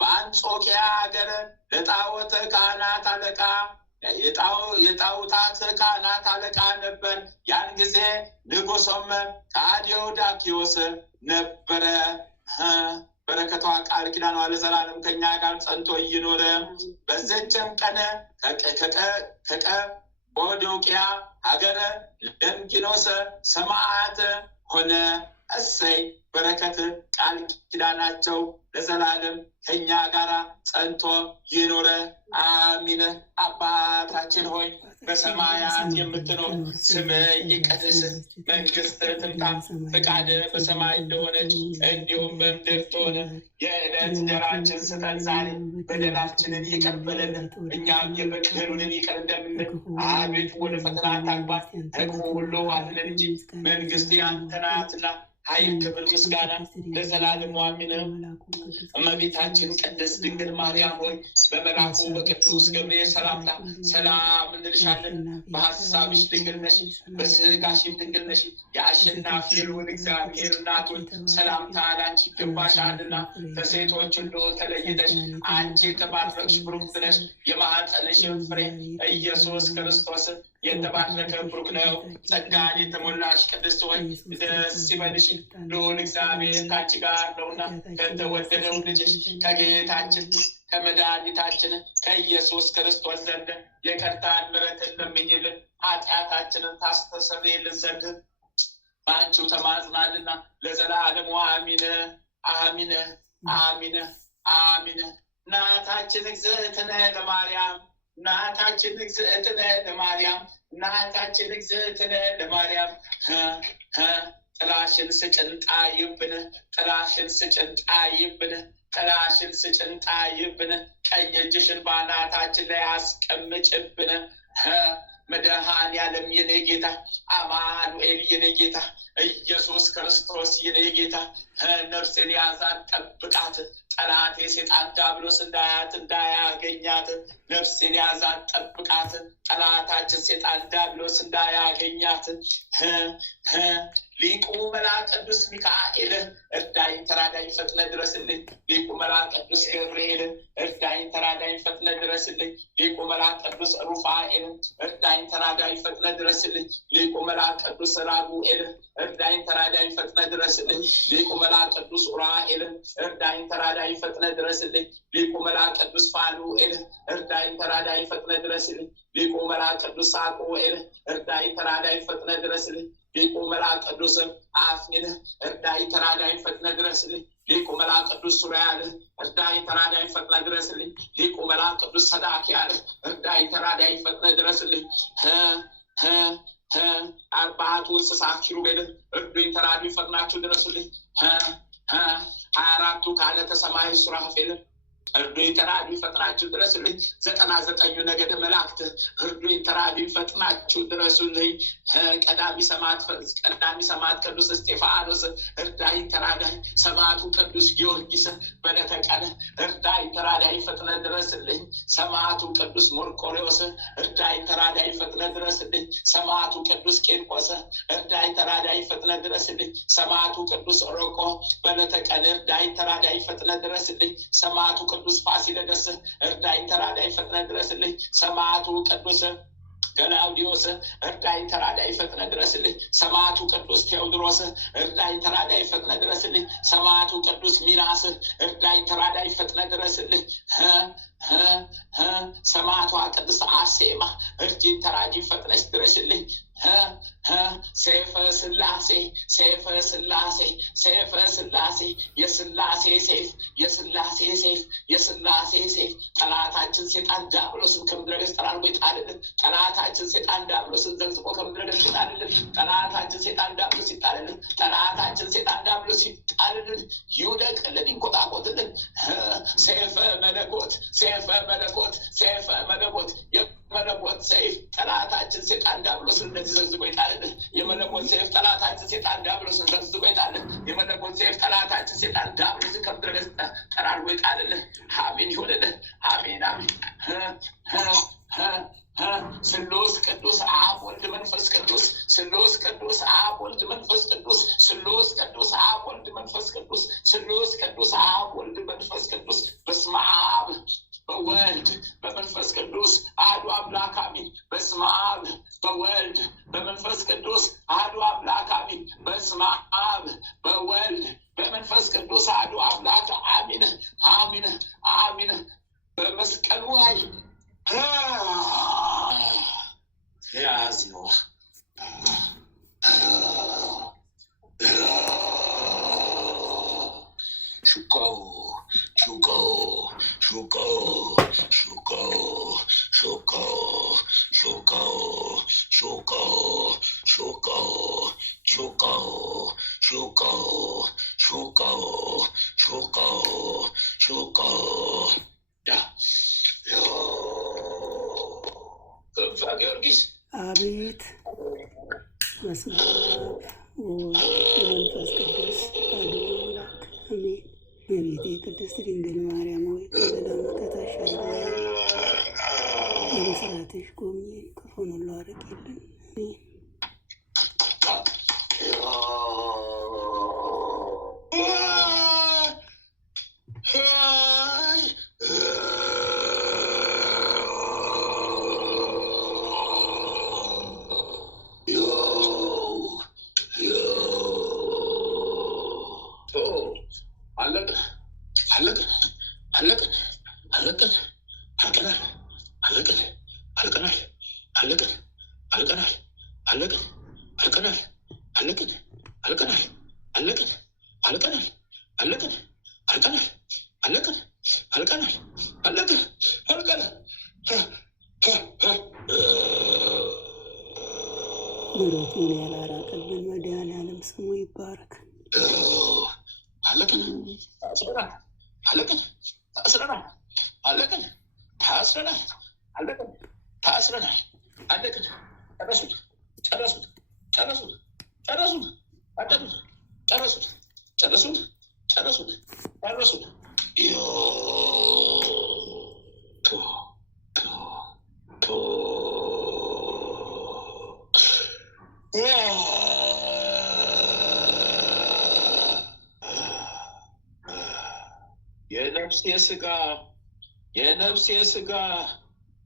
በአንጾኪያ ሀገር ለጣዖት ካህናት አለቃ የጣዖታት ካህናት አለቃ ነበር። ያን ጊዜ ንጉሶም ከሃዲው ዳኪዎስ ነበረ። በረከቷ ቃል ኪዳኗ ለዘላለም ከኛ ጋር ጸንቶ ይኑር። በዚችም ቀን ከቀጶዶቅያ ሀገር ለንጊኖስ ሰማዕት ሆነ። እሰይ በረከት ቃል ኪዳናቸው ለዘላለም ከኛ ጋር ጸንቶ ይኑር አሚን። አባታችን ሆይ በሰማያት የምትኖር ስምህ ይቀደስ፣ መንግስትህ ትምጣ፣ ፈቃድህ በሰማይ እንደሆነች እንዲሁም በምድር ትሁን። የዕለት እንጀራችንን ስጠን ዛሬ፣ በደላችንን ይቅር በለን እኛም የበደሉንን ይቅር እንደምንል፣ አቤቱ ወደ ፈተና አታግባን ከክፉ ሁሉ አድነን እንጂ መንግስት ያንተ ናትና ኃይል፣ ክብር፣ ምስጋና ለዘላለሙ አሜን። እመቤታችን ቅድስት ድንግል ማርያም ሆይ በመልአኩ በቅዱስ ገብርኤል ሰላምታ ሰላም እንልሻለን። በሐሳብሽ ድንግል ነሽ፣ በሥጋሽም ድንግል ነሽ። የአሸናፊ የልዑል እግዚአብሔር እናት ሆይ ሰላምታ ላንቺ ይገባሻልና ከሴቶች ሁሉ ተለይተሽ አንቺ የተባረክሽ ብሩክት ነሽ። የማኅፀንሽም ፍሬ ኢየሱስ ክርስቶስ የተባረከ ብሩክ ነው። ጸጋን የተሞላሽ ቅድስት ሆይ ደስ ይበልሽ፣ ልዑል እግዚአብሔር ከአንቺ ጋር ነውና ከተወደደው ልጅሽ ከጌታችን ከመድኃኒታችን ከኢየሱስ ክርስቶስ ዘንድ ይቅርታን ምሕረትን ለምኝልን ኃጢአታችንን ታስተሰርይልን ዘንድ በአንቺው ተማጽናልና ለዘላለሙ አሚን አሚን አሚን አሚን። እናታችን እግዝእትነ ለማርያም እናታችን እግዝእትነ ለማርያም እናታችን እግዝእትነ ለማርያም ጥላሽን ስጭን ጣይብን ጥላሽን ስጭን ጣይብን ጥላሽን ስጭን ጣይብን ቀኝ እጅሽን በአናታችን ላይ አስቀምጭብን መድኃኔዓለም የኔ ጌታ አማኑኤል የኔ ጌታ ኢየሱስ ክርስቶስ የኔ ጌታ ነፍሴን ያዛት ጠብቃት ጠላቴ ሰይጣን ዲያብሎስ እንዳያገኛት ነፍሴን ያዛት ጠብቃት ጠላታችን ሰይጣን ዲያብሎስ እንዳያገኛት ሊቁ መልአክ ቅዱስ ሚካኤል እርዳኝ ተራዳኝ ፈጥነህ ድረስልኝ ሊቁ መልአክ ቅዱስ ገብርኤል እርዳኝ ተራዳኝ ፈጥነህ ድረስልኝ ሊቁ መልአክ ቅዱስ ሩፋኤል እርዳኝ ተራዳኝ ፈጥነህ ድረስልኝ ሊቁ መልአክ ቅዱስ ራጉኤል እርዳኝ ተራዳኝ ፈጥነህ ድረስልኝ ሊቁ መልአክ ቅዱስ ኡራኤል እርዳኝ ተራዳኝ ፈጥነህ ድረስልኝ ሊቁ መልአክ ቅዱስ ፋኑኤል እርዳኝ ተራዳኝ ፈጥነህ ድረስልኝ ሊቁ መልአክ ቅዱስ ሳቁኤል እርዳኝ ተራዳኝ ፈጥነህ ድረስልኝ ሊቁ መልአክ ቅዱስ አፍኒን እርዳኝ ተራዳኝ ፈጥነህ ድረስልኝ ሊቁ መልአክ ቅዱስ ሱራያል እርዳኝ ተራዳኝ ፈጥነህ ድረስልኝ ሊቁ መልአክ ቅዱስ ሰዳክያል እርዳኝ ተራዳኝ ፈጥነህ ድረስልኝ አርባዕቱ እንስሳ ኪሩቤል እርዱኝ ተራዱኝ ፈጥናችሁ ድረሱልኝ 24ቱ ካህናተ ሰማይ ሱራፌል እርዱኝ ተራዱኝ ፈጥናችሁ ድረሱልኝ 99ኙ ነገደ መላእክት እርዱኝ ተራዱኝ ፈጥናችሁ ድረሱልኝ ቀዳሚ ሰማዕት ቅዱስ እስጢፋኖስ እርዳኝ ተራዳኝ ሰማዕቱ ቅዱስ ጊዮርጊስ በዕለተ ቀን እርዳኝ ተራዳኝ ፈጥነህ ድረስልኝ ሰማዕቱ ቅዱስ መርቆሬዎስ እርዳኝ ተራዳኝ ፈጥነህ ድረስልኝ ሰማዕቱ ቅዱስ ቂርቆስ እርዳኝ ተራዳኝ ፈጥነህ ድረስልኝ ሰማዕቱ ቅዱስ ሮቆ በዕለተ ቀን እርዳኝ ተራዳኝ ፈጥነህ ድረስልኝ ሰማዕቱ ቅዱስ ፋሲለደስ እርዳኝ ተራዳኝ ፈጥነህ ድረስልኝ ሰማዕቱ ቅዱስ ገላውዲዮስ እርዳኝ ተራዳኝ ፈጥነህ ድረስልኝ ሰማዕቱ ቅዱስ ቴዎድሮስ እርዳኝ ተራዳኝ ፈጥነህ ድረስልኝ ሰማዕቱ ቅዱስ ሚናስ እርዳኝ ተራዳኝ ፈጥነህ ድረስልኝ ሰማዕቷ ቅድስት አርሴማ እርጂኝ ተራጂኝ ፈጥነሽ ድረስልኝ ሰይፈ ስላሴ ሰይፈ ስላሴ ሰይፈ ስላሴ የስላሴ ሰይፍ የስላሴ ሰይፍ የስላሴ ሰይፍ ጠላታችን ሰይጣን ዲያብሎስን ከምድረ ገጽ ጠራርጎ ይጣልልን ጠላታችን ሰይጣን ዲያብሎስን ዘግዝቆ ከምድረ ገጽ ይጣልልን ጠላታችን ሰይጣን ዲያብሎስ ይጣልልን ጠላታችን ሰይጣን ዲያብሎስ ይጣልልን ይውደቅልን ይንቆጣቆጥልን ሰይፈ መለኮት ሰይፈ መለኮት ሰይፈ መለኮት የመለኮት ሰይፍ ጠላታችን ሰይጣን ዲያብሎስን እንደዚህ ዘግዝቆ ይጣልልን የመለኮት ሰይፍ ጠላታችን ሰይጣን ዲያብሎስን ዘግዝቆ ይጣልልን የመለኮት ሰይፍ ጠላታችን ሰይጣን ዲያብሎስን ከምድረ ገጽ ጠራርጎ ይጣልልን አሜን ይሁንልን አሜን አሜን ስሉስ ቅዱስ አብ ወልድ መንፈስ ቅዱስ ስሉስ ቅዱስ አብ ወልድ መንፈስ ቅዱስ ስሉስ ቅዱስ አብ ወልድ መንፈስ ቅዱስ ስሉስ ቅዱስ አብ ወልድ መንፈስ ቅዱስ በስመ አብ በወልድ በመንፈስ ቅዱስ አሐዱ አምላክ አሜን በስመ አብ በወልድ በመንፈስ ቅዱስ አሐዱ አምላክ አሜን በስመ አብ በወልድ በመንፈስ ቅዱስ አሐዱ አምላክ አሜን አሜን አሜን በመስቀሉ ላይ ያዝነው ሹካው ሹካው ሹካው ሹካው ሹካው ሹካው ሹካው ሹካው ሹካው ሹካው ሹካው ሹካው ሹካው ክንፈ ጊዮርጊስ አቤት በስመ አብ ወወልድ ወመንፈስ ቅዱስ አሐዱ አምላክ አሜን። እመቤቴ ቅድስት ድንግል ማርያም ሆይ ከለላመጠታሽ አይለየን፣ በምስራትሽ ጎብኚን፣ ክፉን ሁሉ አርቂልን። አሜን። ምሕረቱን ያላራቀልን መድኃኔዓለም ስሙ ይባረክ።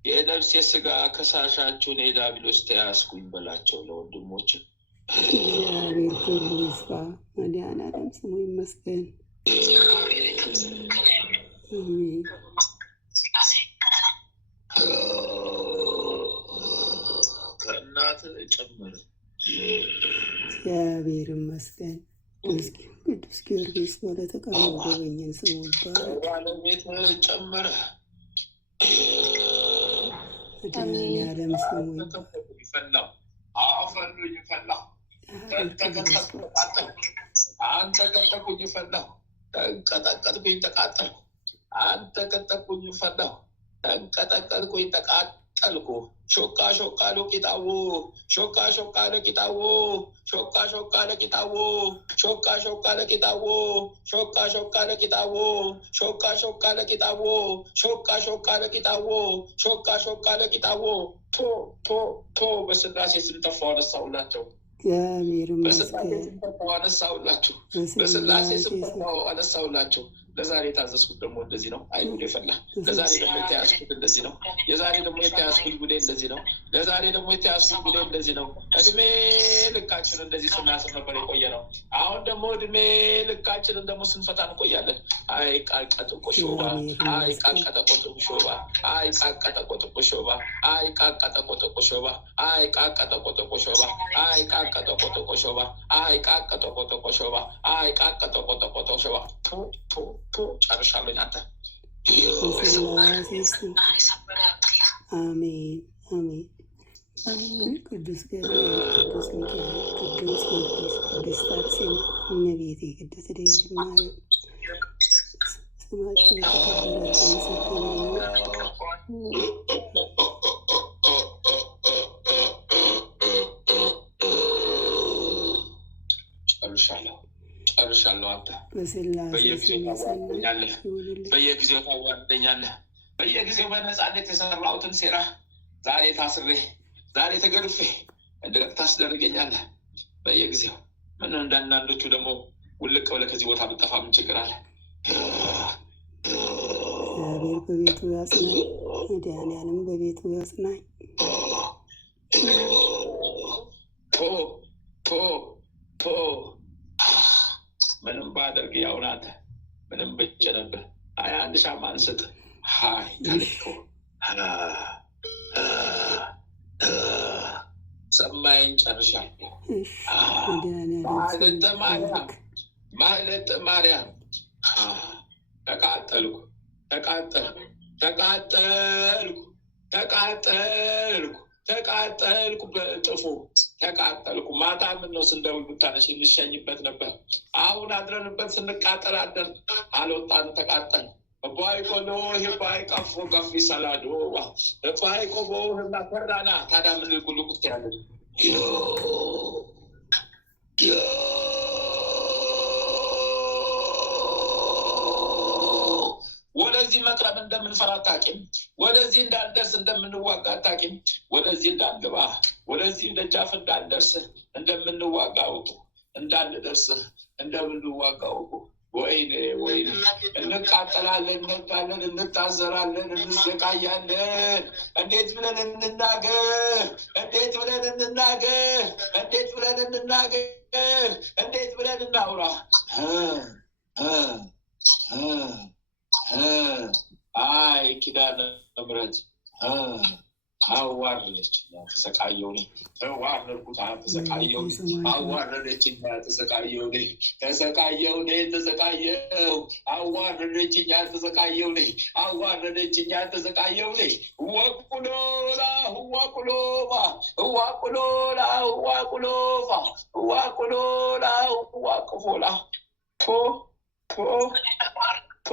የነፍሴ ስጋ ከሳሻችሁን የዲያብሎስ ተያዝኩኝ በላቸው ለወንድሞች። እግዚአብሔር ክብሩ ይስፋ። መድኃኔዓለም ስሙ ይመስገን። አሜን። ከእናት ጨምር። እግዚአብሔር ይመስገን። ቅዱስ ጊዮርጊስ በለተቀረው ጎበኘን ስሙ ይባረክ። ባለቤት ጨምረ መድኃኔዓለም ስሙ ይፈላው አፈሉኝ ፈላው አንተ ቀጠቁኝ ፈላው ተንቀጠቀጥኩኝ ተቃጠልኩ አንተ ቀጠቁኝ ፈላው ተንቀጠቀጥኩኝ ተቃጠልኩ ሾካ ሾካ ለቂጣው ሾካ ሾካ ለቂጣው ሾካ ሾካ ለቂጣው ሾካ ሾካ ለቂጣው ሾካ ሾካ ለቂጣው ሾካ ሾካ ለቂጣው ሾካ ሾካ ለቂጣው ሾካ ሾካ ለቂጣው ቶ በስላሴ ስም ተፋው አነሳውላቸው። እግዚአብሔር በስላሴ ስም ተፋው አነሳውላቸው። በስላሴ ስም ተፋው አነሳውላቸው። ለዛሬ የታዘዝኩት ደግሞ እንደዚህ ነው። አይሁድ የፈላ ለዛሬ ደግሞ የተያዝኩት እንደዚህ ነው። የዛሬ ደግሞ የተያዝኩት ጉዴ እንደዚህ ነው። ለዛሬ ደግሞ የተያዝኩት ጉዴ እንደዚህ ነው። እድሜ ልካችን እንደዚህ ስናስብ ነበር የቆየ ነው። አሁን ደግሞ እድሜ ልካችንን ደግሞ ስንፈታ እንቆያለን። አይ ቃቀጠቆ ሾባ አይ ቃቀጠቆ ሾባ አይ ቃቀጠቆ ሾባ አይ ቃቀጠቆ ሾባ አይ ቃቀጠቆ ሾባ አይ ቃቀጠቆ ሾባ አይ ቃቀጠቆ ሾባ አይ ቃቀጠቆ ሾባ ጨርሻለሁ። አንተ አሜን አሜን። ቅዱስ ገብርኤል፣ ቅዱስ ሚካኤል፣ ቅዱስ ጊዮርጊስ፣ ቅድስት አርሴማ፣ እመቤቴ ቅድስት ድንግል ማርያም ስማችሁ የተከበረ የተመሰገነ ጨርሻለሁ። አንተ በየጊዜው ታዋርደኛለህ። በየጊዜው በነፃነት የሰራሁትን ሴራ ዛሬ ታስሬ ዛሬ ተገርፌ እንደገና ታስደርገኛለህ። በየጊዜው ምነው እንዳንዳንዶቹ ደግሞ ውልቅ ብለህ ከዚህ ቦታ ብጠፋ ምን ችግር አለ? እግዚአብሔር በቤቱ ያጽናኝ። መድኃኔዓለም በቤቱ ያጽናኝ። ምንም ባደርግ ያው ናት። ምንም ብጨነብህ 21 ሻማ አንስጥ ሀይ ታልኮ ሰማይን ጨርሻለሁ። ማህለተ ማርያም ተቃጠልኩ በጥፉ ተቃጠልኩ። ማታ ምነው ስንደውል ብታነሽ እንሸኝበት ነበር። አሁን አድረንበት ስንቃጠል አደር አልወጣን ተቃጠል። ባይቆሎ ባይቀፎ ገፊ ሰላዶ ባይቆቦ ህናፈራና ታዲያ ምን ልቁልቁት ያለ ወደዚህ መቅረብ እንደምንፈራ አታውቂም። ወደዚህ እንዳንደርስ እንደምንዋጋ አታውቂም። ወደዚህ እንዳንገባ ወደዚህ ደጃፍ እንዳንደርስ እንደምንዋጋ አውቁ። እንዳንደርስ እንደምንዋጋ አውቁ። ወይኔ እንቃጠላለን፣ እንወጣለን፣ እንታዘራለን፣ እንሰቃያለን። እንዴት ብለን እንናገር? እንዴት ብለን እናውራ? አይ ኪዳነ ምሕረት አዋረደችኝ ተሰቃየሁ ነኝ ተዋረድኩት ተሰቃየሁ አዋረደችኝ ተሰቃየሁ ነኝ ተሰቃየሁ ነኝ ተሰቃየሁ አዋረደችኝ ተሰቃየሁ ነኝ አዋረደችኝ ተሰቃየሁ ነኝ ወቁሎላ ወቁሎባ ወቁሎላ ወቁሎባ ወቁሎላ ወቁፎላ ቶ ቶ ቶ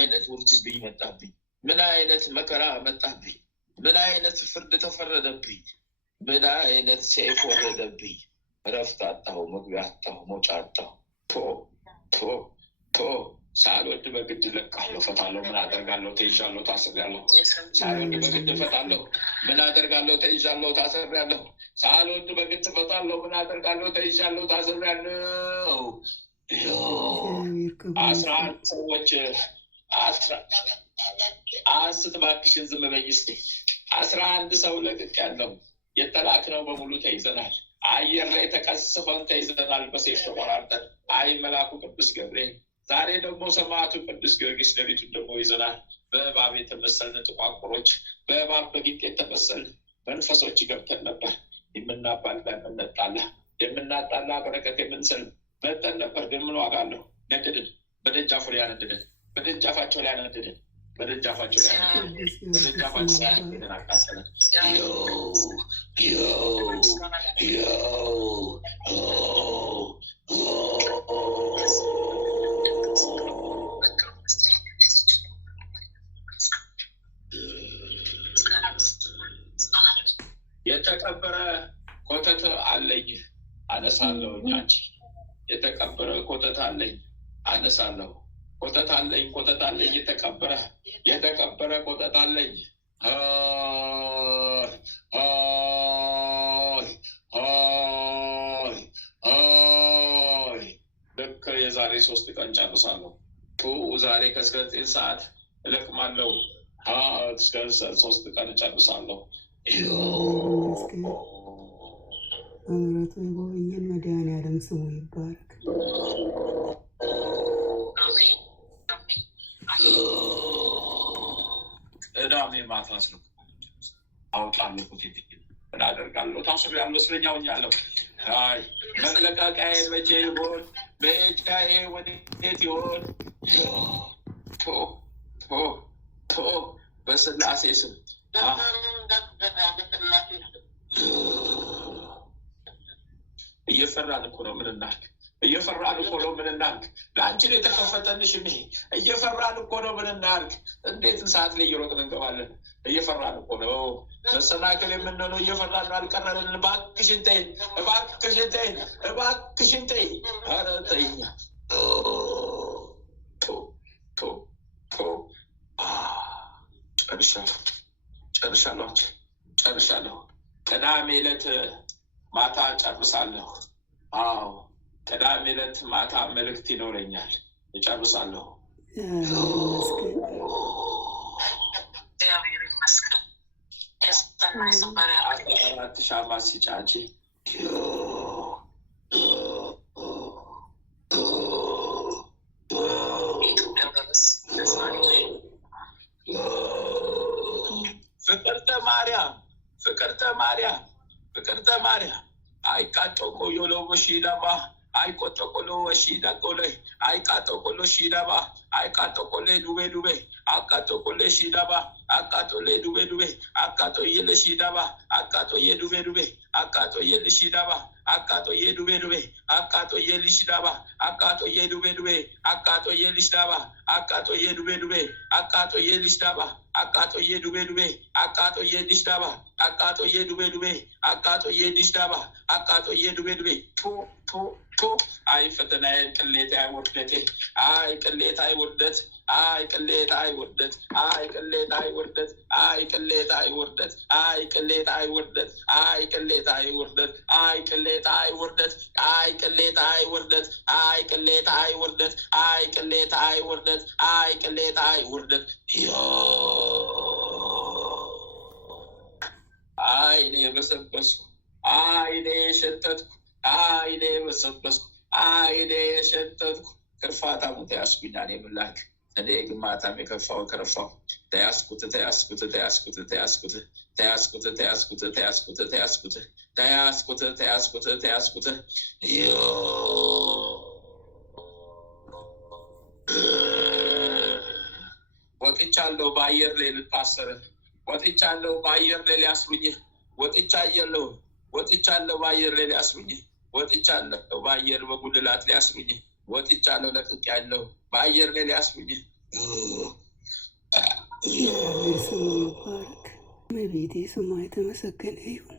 አይነት ውርጅብኝ መጣብኝ ምን አይነት መከራ መጣብኝ ምን አይነት ፍርድ ተፈረደብኝ ምን አይነት ሰይፍ ወረደብኝ እረፍት አጣሁ መግቢያ አጣሁ መውጫ አጣሁ ቶ ሳልወድ በግድ ለቃለሁ ፈታለሁ ምን አደርጋለሁ ተይዣለሁ ታስሬያለሁ ሳልወድ በግድ ፈታለሁ ምን አደርጋለሁ ተይዣለሁ ታስሬያለሁ ሳልወድ በግድ ፈታለሁ ምን አደርጋለሁ ተይዣለሁ ታስሬያለሁ 11 ሰዎች አስት እባክሽን ዝም በይ እስኪ 11 ሰው ለቅቄያለሁ የተላክነው በሙሉ ተይዘናል አየር ላይ ተቀስፈን ተይዘናል በሰይፍ ተቆራርጠን አይ መልአኩ ቅዱስ ገብርኤል ዛሬ ደግሞ ሰማዕቱ ቅዱስ ጊዮርጊስ ሌሊቱን ደግሞ ይዘናል በእባብ የተመሰልን ጥቋቁሮች በእባብ በጊንጥ የተመሰልን መንፈሶች ገብተን ነበር የምናባላ የምናጣላ በረከት የምንሰልም መጠን ነበር ግን ምን ዋጋ አለው ነደድን በደጃፉ ላይ ያነደድን በደጃፋቸው ላይ ያነደድን በደጃፋቸው ላይ በደጃፋቸው ላይ ያነደድን አቃጠለን የተቀበረ ኮተት አለኝ አነሳለሁ አንቺ የተቀበረ ኮተት አለኝ አነሳለሁ ኮተት አለኝ የተቀበረ ኮተት አለኝ ልክ የዛሬ 3 ቀን ጨርሳለሁ ዛሬ ከ9 ሰዓት እለቅማለሁ እስከ 3 ቀን ጨርሳለሁ በምሕረቱ የጎበኘን መድኃኒዓለም ስሙ ይባረክ። ቅዳሜ ማታ ስልክ አውጣለሁ ምን አደርጋለሁ ታስሬያለሁ ስለኛውኛለሁ አይ መለቃቃዬ መቼ ይሆን መሄጃዬ ወዴት ይሆን በስላሴ ስም እየፈራን እኮ ነው ምን እናድርግ እየፈራን እኮ ነው ምን እናድርግ ለአንቺን የተከፈተልሽ እኔ እየፈራን እኮ ነው ምን እናድርግ እንዴት ሰዓት ላይ እየሮጥን እንገባለን እየፈራን እኮ ነው መሰናክል የምንሆነው እየፈራን ነው አልቀረልን እባክሽን ተይኝ ኧረ ተይኝ ጨርሻለሁ ቅዳሜ ዕለት ማታ ጨርሳለሁ አዎ ቅዳሜ ዕለት ማታ መልእክት ይኖረኛል እጨርሳለሁ እግዚአብሔር ይመስገን አራት ሻማ ሲጫንቺ ፍቅርተ ማርያም አይቃጠቆ የሎቦ ሺዳባ አይቆጠቆሎ ወሺዳቆለ አይቃጠቆሎ ሺዳባ አይቃጠቆሌ ዱቤ አቃጠቆሌ ሺዳባ አቃጠሌ ዱቤ አቃጠየለ ሺዳባ አቃጠየ ዱቤ አቃጠየለ ሺዳባ አቃጠየ ዱቤ አቃጠየለ ሺዳባ አቃጠየ ዱቤ አቃጠየለ ሺዳባ አቃጠየ ዱቤ አቃጠየለ ሺዳባ አቃጠየ ዱቤ አቃጠየ ሺዳባ አቃጠየ ዱቤ አቃጠየ ሺዳባ አቃጠየ ዱቤ ቶ አይ ፈተናዬ ቅሌት አይወርደቴ አይ ቅሌት አይወርደት አይ ቅሌት አይወርደት አይ ቅሌት አይወርደት አይ ቅሌት አይወርደት አይ ቅሌት አይወርደት አይ ቅሌት አይወርደት አይ ቅሌት አይወርደት አይ ቅሌት አይወርደት አይ ቅሌት አይወርደት አይ ቅሌት አይወርደት አይ ቅሌት አይወርደት አይኔ በሰበስኩ አይኔ የሸተትኩ አይኔ በሰበስኩ አይኔ የሸተትኩ ክርፋታ ሙት ያስኩኛን የምላክ እኔ ግማታም የከፋው ከረፋው ተያስኩት ተያስኩት ተያስኩት ተያስኩት ተያስኩት ተያስኩት ተያስኩት ተያስኩት ተያስኩት ተያስኩት ተያስኩት ወጥቻለሁ በአየር ላይ ልታሰር ወጥቻለሁ በአየር ላይ ሊያስሩኝ ወጥቻለሁ በአየር ላይ ሊያስሩኝ ወጥቻለሁ በአየር በጉልላት ሊያስሩኝ ወጥቻለሁ ለቅቄያለሁ በአየር ላይ ሊያስሩኝ ስሙ ይባረክ። እመቤቴ ስሟ የተመሰገነ ይሁን።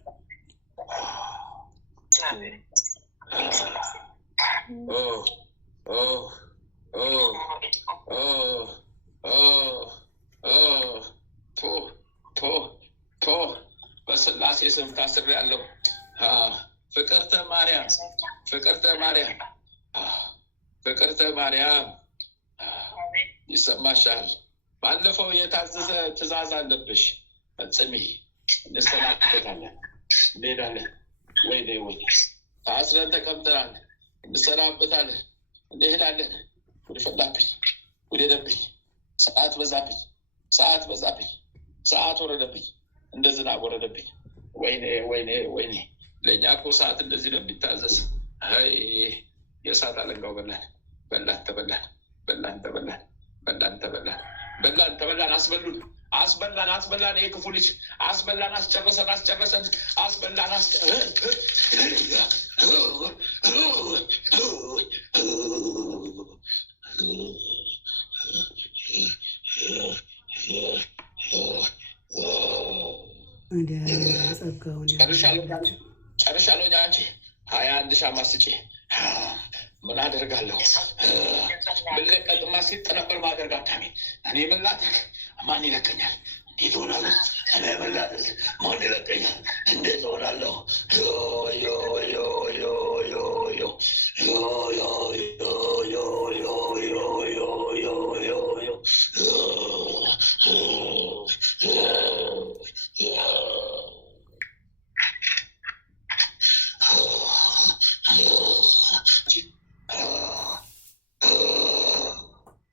በስላሴ ስም ታስሬያለሁ። ፍቅርተ ማርያም ይሰማሻል። ባለፈው የታዘዘ ትእዛዝ አለብሽ ፈጽሚ። እንሰናበታለን፣ እንሄዳለን። ወይ ታስረን ተቀምጠናል። እንሰናበታለን፣ እንሄዳለን። ወደ ፈላብኝ ወደ ሄደብኝ ሰዓት በዛብኝ፣ ሰዓት ወረደብኝ፣ እንደ ዝናብ ወረደብኝ። ወይኔ ለእኛ እኮ ሰዓት እንደዚህ ነው የሚታዘዝ። የእሳት አለንጋው በላን። አስበላን። ይሄ ክፉ ልጅ አስበላን፣ አስጨረሰን። አስበላን። ጨርሻለሁ። አንቺ 21 ሻማ ስጪ። ምን አደርጋለሁ? ብለቀጥማ ሲጥ ነበር ማደርግ። አታሚ እኔ መላትክ ማን ይለቀኛል? እንዴት ሆናለሁ? እኔ መላትክ ማን ይለቀኛል? እንዴት ሆናለሁ?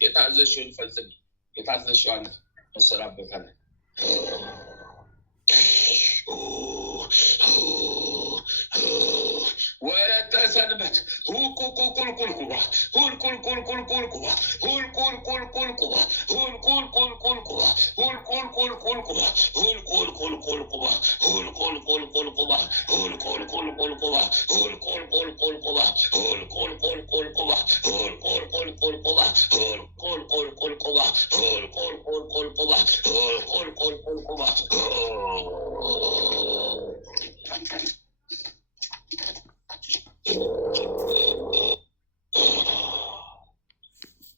የታዘዝሽውን ፈጽሚ። የታዘዝሽዋን መሰራበታለን። ወለተ ሰንበት ሁልቁልቁልቁልቁባ ሁልቁልቁልቁልቁልቁባ ሁልቁልቁልቁልቁባ ሁልቁልቁልቁልቁባ ሁልቁልቁልቁልቁባ ሁልቁልቁልቁልቁባ ሁልቁልቁልቁልቁባ ሁልቁልቁልቁልቁባ ሁልቁልቁልቁልቁባ ሁልቁልቁልቁልቁባ ሁልቁልቁልቁልቁባ ሁልቁልቁልቁልቁባ ሁልቁልቁልቁልቁባ ሁልቁልቁልቁልቁባ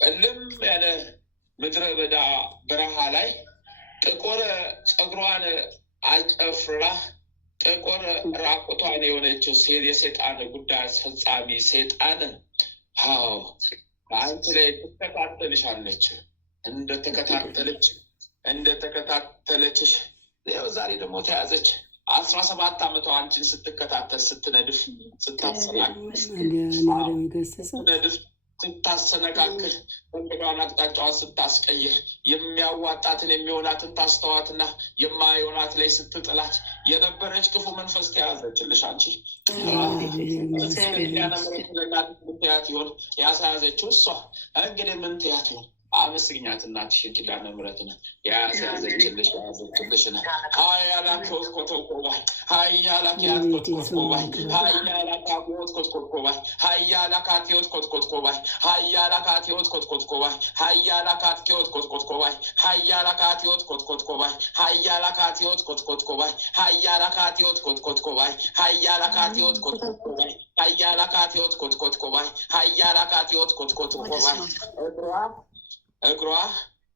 እልም ያለ ምድረ በዳ በረሃ ላይ ጥቁር ፀጉሯን አጨፍራ ጥቁር ራቁቷን የሆነችው የሰይጣን ጉዳይ አስፈጻሚ ሰይጣን አንቺ ላይ ትከታተልሻለች። እንደተከታተለችሽ ያው ዛሬ ደግሞ ተያዘች። 17 ዓመቷ አንቺን ስትከታተል ስትነድፍ ስትነድፍ ስታሰነካክል መንገዷን አቅጣጫዋን ስታስቀይር የሚያዋጣትን የሚሆናትን ታስተዋትና የማይሆናት ላይ ስትጥላት የነበረች ክፉ መንፈስ ተያዘችልሽ። አንቺ ምትያት ይሆን ያሳያዘችው እሷ እንግዲህ ምን ትያት ይሆን? አመስግኛት እናትሽን ኪዳነ ምሕረትን ያሳያዘችልሽ ያዘችልሽን ሀያላክወት ኮተኮባይ ሀያላክያት ኮትኮትኮባይ ሀያላካቦት ኮትኮትኮባይ ሀያላካቴዎት ኮትኮትኮባይ ሀያላካቴዎት ኮትኮትኮባይ ሀያላካቴዎት ኮትኮትኮባይ ሀያላካቴዎት ኮትኮትኮባይ ሀያላካቴዎት ኮትኮትኮባይ ሀያላካቴዎት ኮትኮትኮባይ ሀያላካቴዎት ኮትኮትኮባይ ሀያላካቴዎት ኮትኮትኮባይ ሀያላካቴዎት ኮትኮትኮባይ እግሯ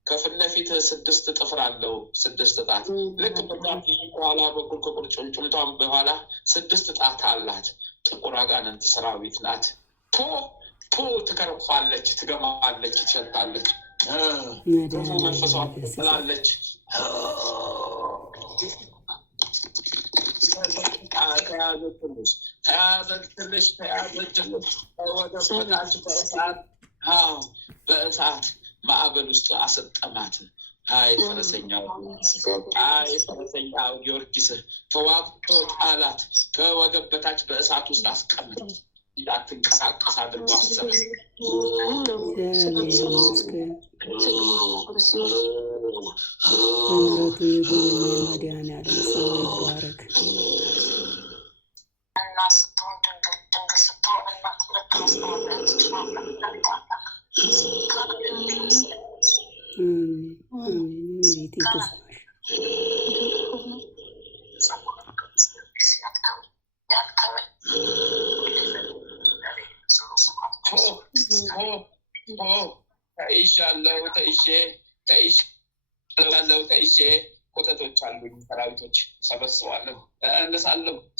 ከፊት ለፊት 6 ጥፍር አለው፣ 6 ጣት። ልክ በጣም ከኋላ በኩል ከቁርጭምጭሚቷም በኋላ 6 ጣት አላት። ጥቁር አጋንንት ሰራዊት ናት። ትከርፋለች፣ ትገማለች፣ ትሸታለች፣ ክፉ መንፈሷ ትላለች። በእሳት ማዕበል ውስጥ አሰጠማት። አይ ፈረሰኛው ጊዮርጊስ ተዋግቶ ጣላት። ከወገብ በታች በእሳት ውስጥ አስቀምጥ እንዳትንቀሳቀስ አድርጎ አሰረ። ተይዤ ኮተቶች አሉኝ፣ ሰራዊቶች ሰበስባለሁ፣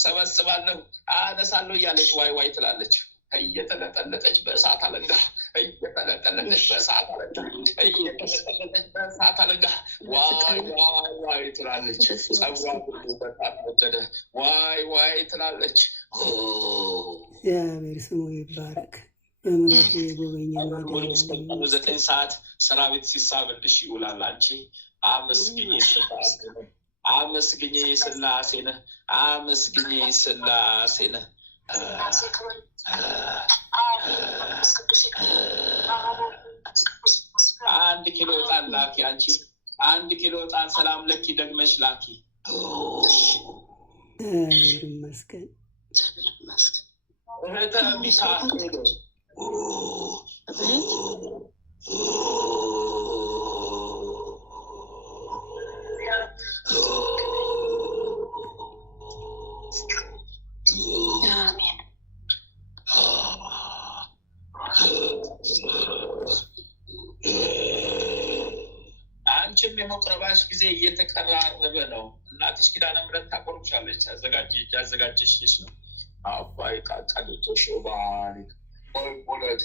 ሰበስባለሁ፣ አነሳለሁ እያለች ዋይ ዋይ ትላለች። እየተለጠለጠች በእሳት አለንጋ ዋይ ዋይ ዋይ ትላለች። ጸጉሯ ሁሉ በእሳት ነደደ። ዋይ ዋይ ትላለች። እግዚአብሔር ስሙ ይባረክ። በምሕረቱ የጎበኘን 9 ሰዓት ሰራዊት ሲሳብልሽ ይውላል። አንቺ አመስግኜ ስላሴ ነህ። 1 ኪሎ ዕጣን ላኪ። አንቺ 1 ኪሎ ዕጣን ሰላም ለኪ ደግመሽ ላኪ። ይመስገን እህተ ሚካኤል አንቺም የመቁረባሽ ጊዜ እየተቀራረበ ነው። እናትሽ ኪዳነ ምሕረት ታቆርብሻለች። ያዘጋጀሽ ነው። አባይ ቃጠሎቶ ሾባሊክ ፖለቱ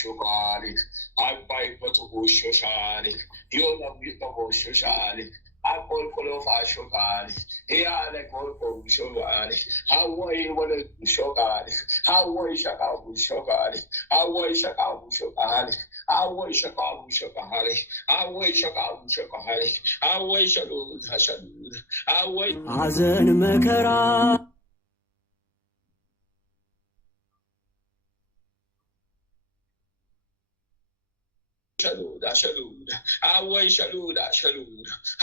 ሾባሊክ አባይ በትሁ ሾሻሊክ ዮነሚጠቦ ሾሻሊክ አቆልቆሎፋ ሾቃሊክ ያለ ቆልቆሉ ሾባሊክ ሀወይ ወለቱ ሾቃሊክ ሀወይ ሸቃቡ ሾቃሊክ ሀወይ ሸቃቡ ሾቃሊክ ሀወይ ሸቃቡ ሾቃሊክ ሀወይ ሸቃቡ ሾቃሊክ ሀወይ ሸሉድ ሀወይ ሐዘን መከራ shaluda away shaluda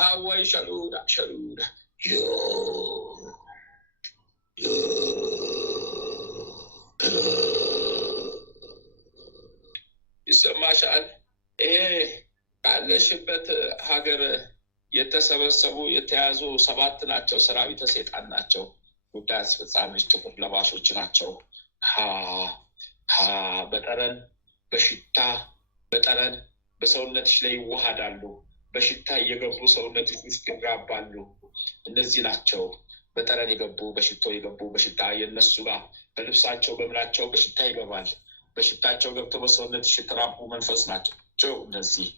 away shaluda yo ይሰማሻል? ካለሽበት ሀገር የተሰበሰቡ የተያዙ 7 ናቸው። ሰራዊተ ሰይጣን ናቸው። ጉዳይ አስፈጻሚዎች ጥቁር ለባሾች ናቸው። በጠረን በሽታ በጠረን በሰውነትሽ ላይ ይዋሃዳሉ። በሽታ እየገቡ ሰውነትሽ ውስጥ ይራባሉ። እነዚህ ናቸው በጠረን የገቡ በሽታው የገቡ በሽታ የነሱ ጋር በልብሳቸው በምናቸው በሽታ ይገባል። በሽታቸው ገብተው በሰውነትሽ የተራቡ መንፈስ ናቸው። እነዚህ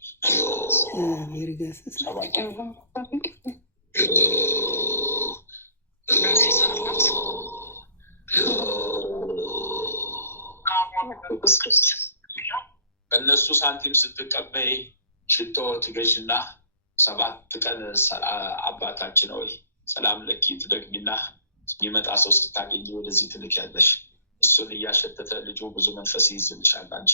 ከእነሱ ሳንቲም ስትቀበይ ሽቶ ትገዥና 7 ቀን አባታችን ሆይ ሰላም ለኪ ትደግሚና የሚመጣ ሰው ስታገኝ ወደዚህ ትልኪያለሽ። እሱን እያሸተተ ልጁ ብዙ መንፈስ ይይዝልሻል። አንቺ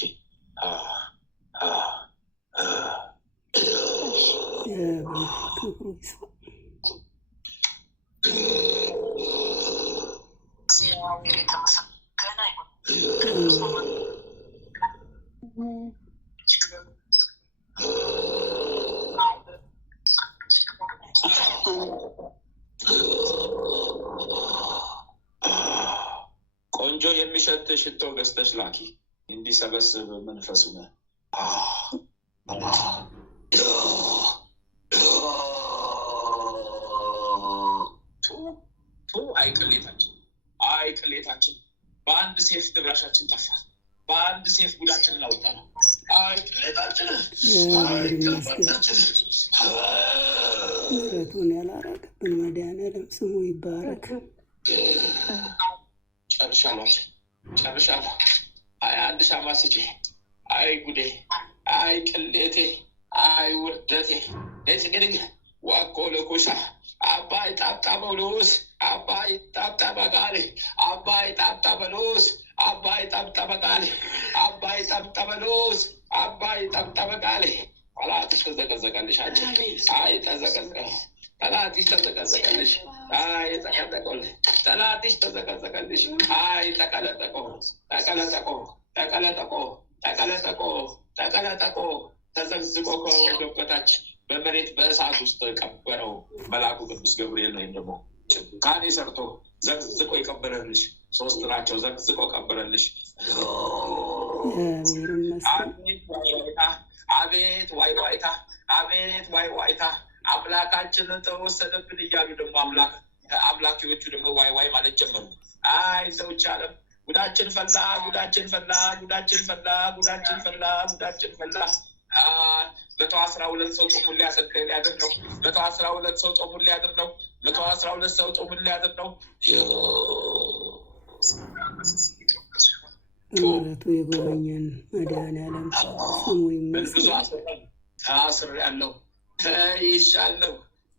ቆንጆ የሚሸት ሽቶ ገዝተሽ ላኪ እንዲሰበስብ መንፈሱ ነው። አይቅሌታችን በአንድ ሴፍ ድራሻችን ጠፋ። በአንድ ሴፍ ጉዳችንን አወጣ ነው። ምሕረቱን ያላራቀብን መድኃኒዓለም ስሙ ይባረክ። ጨርሻለሁ። 21 ሻማ ስጪ። አይ ጉዴ፣ አይ ቅሌቴ፣ አይ ውርደቴ። ጽጌድግ ዋኮ ለኩሳ አባይ ጣጣ በሉስ፣ አባይ ጣጣ በቃሌ፣ አባይ ጣጣ በሉስ፣ አባይ ጣጣ በቃሌ፣ አባይ ጣጣ በሉስ፣ አባይ ጣጣ በቃሌ። ጠላትሽ ተዘቀዘቀልሽ። አይ ተዘቀዘቀ። ጠላትሽ ተዘቀዘቀልሽ። አይ ተቀለጠቆልሽ። ጠላትሽ ተዘቀዘቀልሽ። አይ ተቀለጠቆ፣ ተቀለጠቆ፣ ተቀለጠቆ፣ ተቀለጠቆ፣ ተቀለጠቆ። ተዘግዝቆ ከወገበታች በመሬት በእሳት ውስጥ ቀበረው መልአኩ ቅዱስ ገብርኤል ነው። ደግሞ ጭካኔ ሰርቶ ዘግዝቆ የቀበረልሽ 3 ናቸው። ዘግዝቆ ቀበረልሽ። አቤት ዋይ ዋይታ፣ አቤት ዋይ ዋይታ። አምላካችንን ተወሰደብን እያሉ ደግሞ አምላኪዎቹ ደግሞ ዋይ ዋይ ማለት ጀመሩ። አይ ሰዎች አለም ጉዳችን ፈላ፣ ጉዳችን ፈላ፣ ጉዳችን ፈላ፣ ጉዳችን ፈላ፣ ጉዳችን ፈላ። 112 ሰው ጾሙን ሊያድር ነው። 112 ሰው ጾሙን ሊያድር ነው። 112 ሰው ጾሙን ሊያድር ነው። ምሕረቱ የጎበኘን መድኃኔዓለም ስሙ ይመስገን። ታስሬያለሁ፣ ተይዣለሁ፣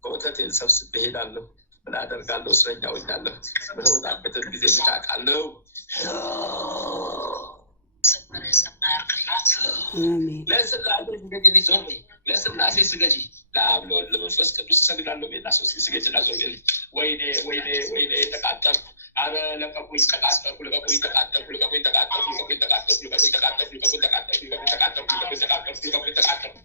ኮተቴን ሰብስቤ እሄዳለሁ። ምን አደርጋለሁ? እስረኛ ሆኛለሁ። በወጣበትን ጊዜ ብቻቃለሁ። ለስላሴ ስገጂ፣ ዞር በይ። ለስላሴ ስገጂ፣ ለአብ ለወልድ ለመንፈስ ቅዱስ እሰግዳለሁ። ቤና 3 ስገጂና ዞር በይ። ወይኔ ወይኔ ወይኔ ተቃጠልኩ። አረ ለቀቁኝ፣ ተቃጠልኩ፣ ለቀቁኝ፣ ተቃጠልኩ፣ ለቀቁኝ፣ ተቃጠልኩ፣ ለቀቁኝ፣ ተቃጠልኩ፣ ለቀቁኝ፣ ተቃጠልኩ፣ ለቀቁኝ፣ ተቃጠልኩ፣ ለቀቁኝ፣ ተቃጠልኩ፣ ለቀቁኝ፣ ተቃጠልኩ፣ ለቀቁኝ፣ ተቃጠልኩ፣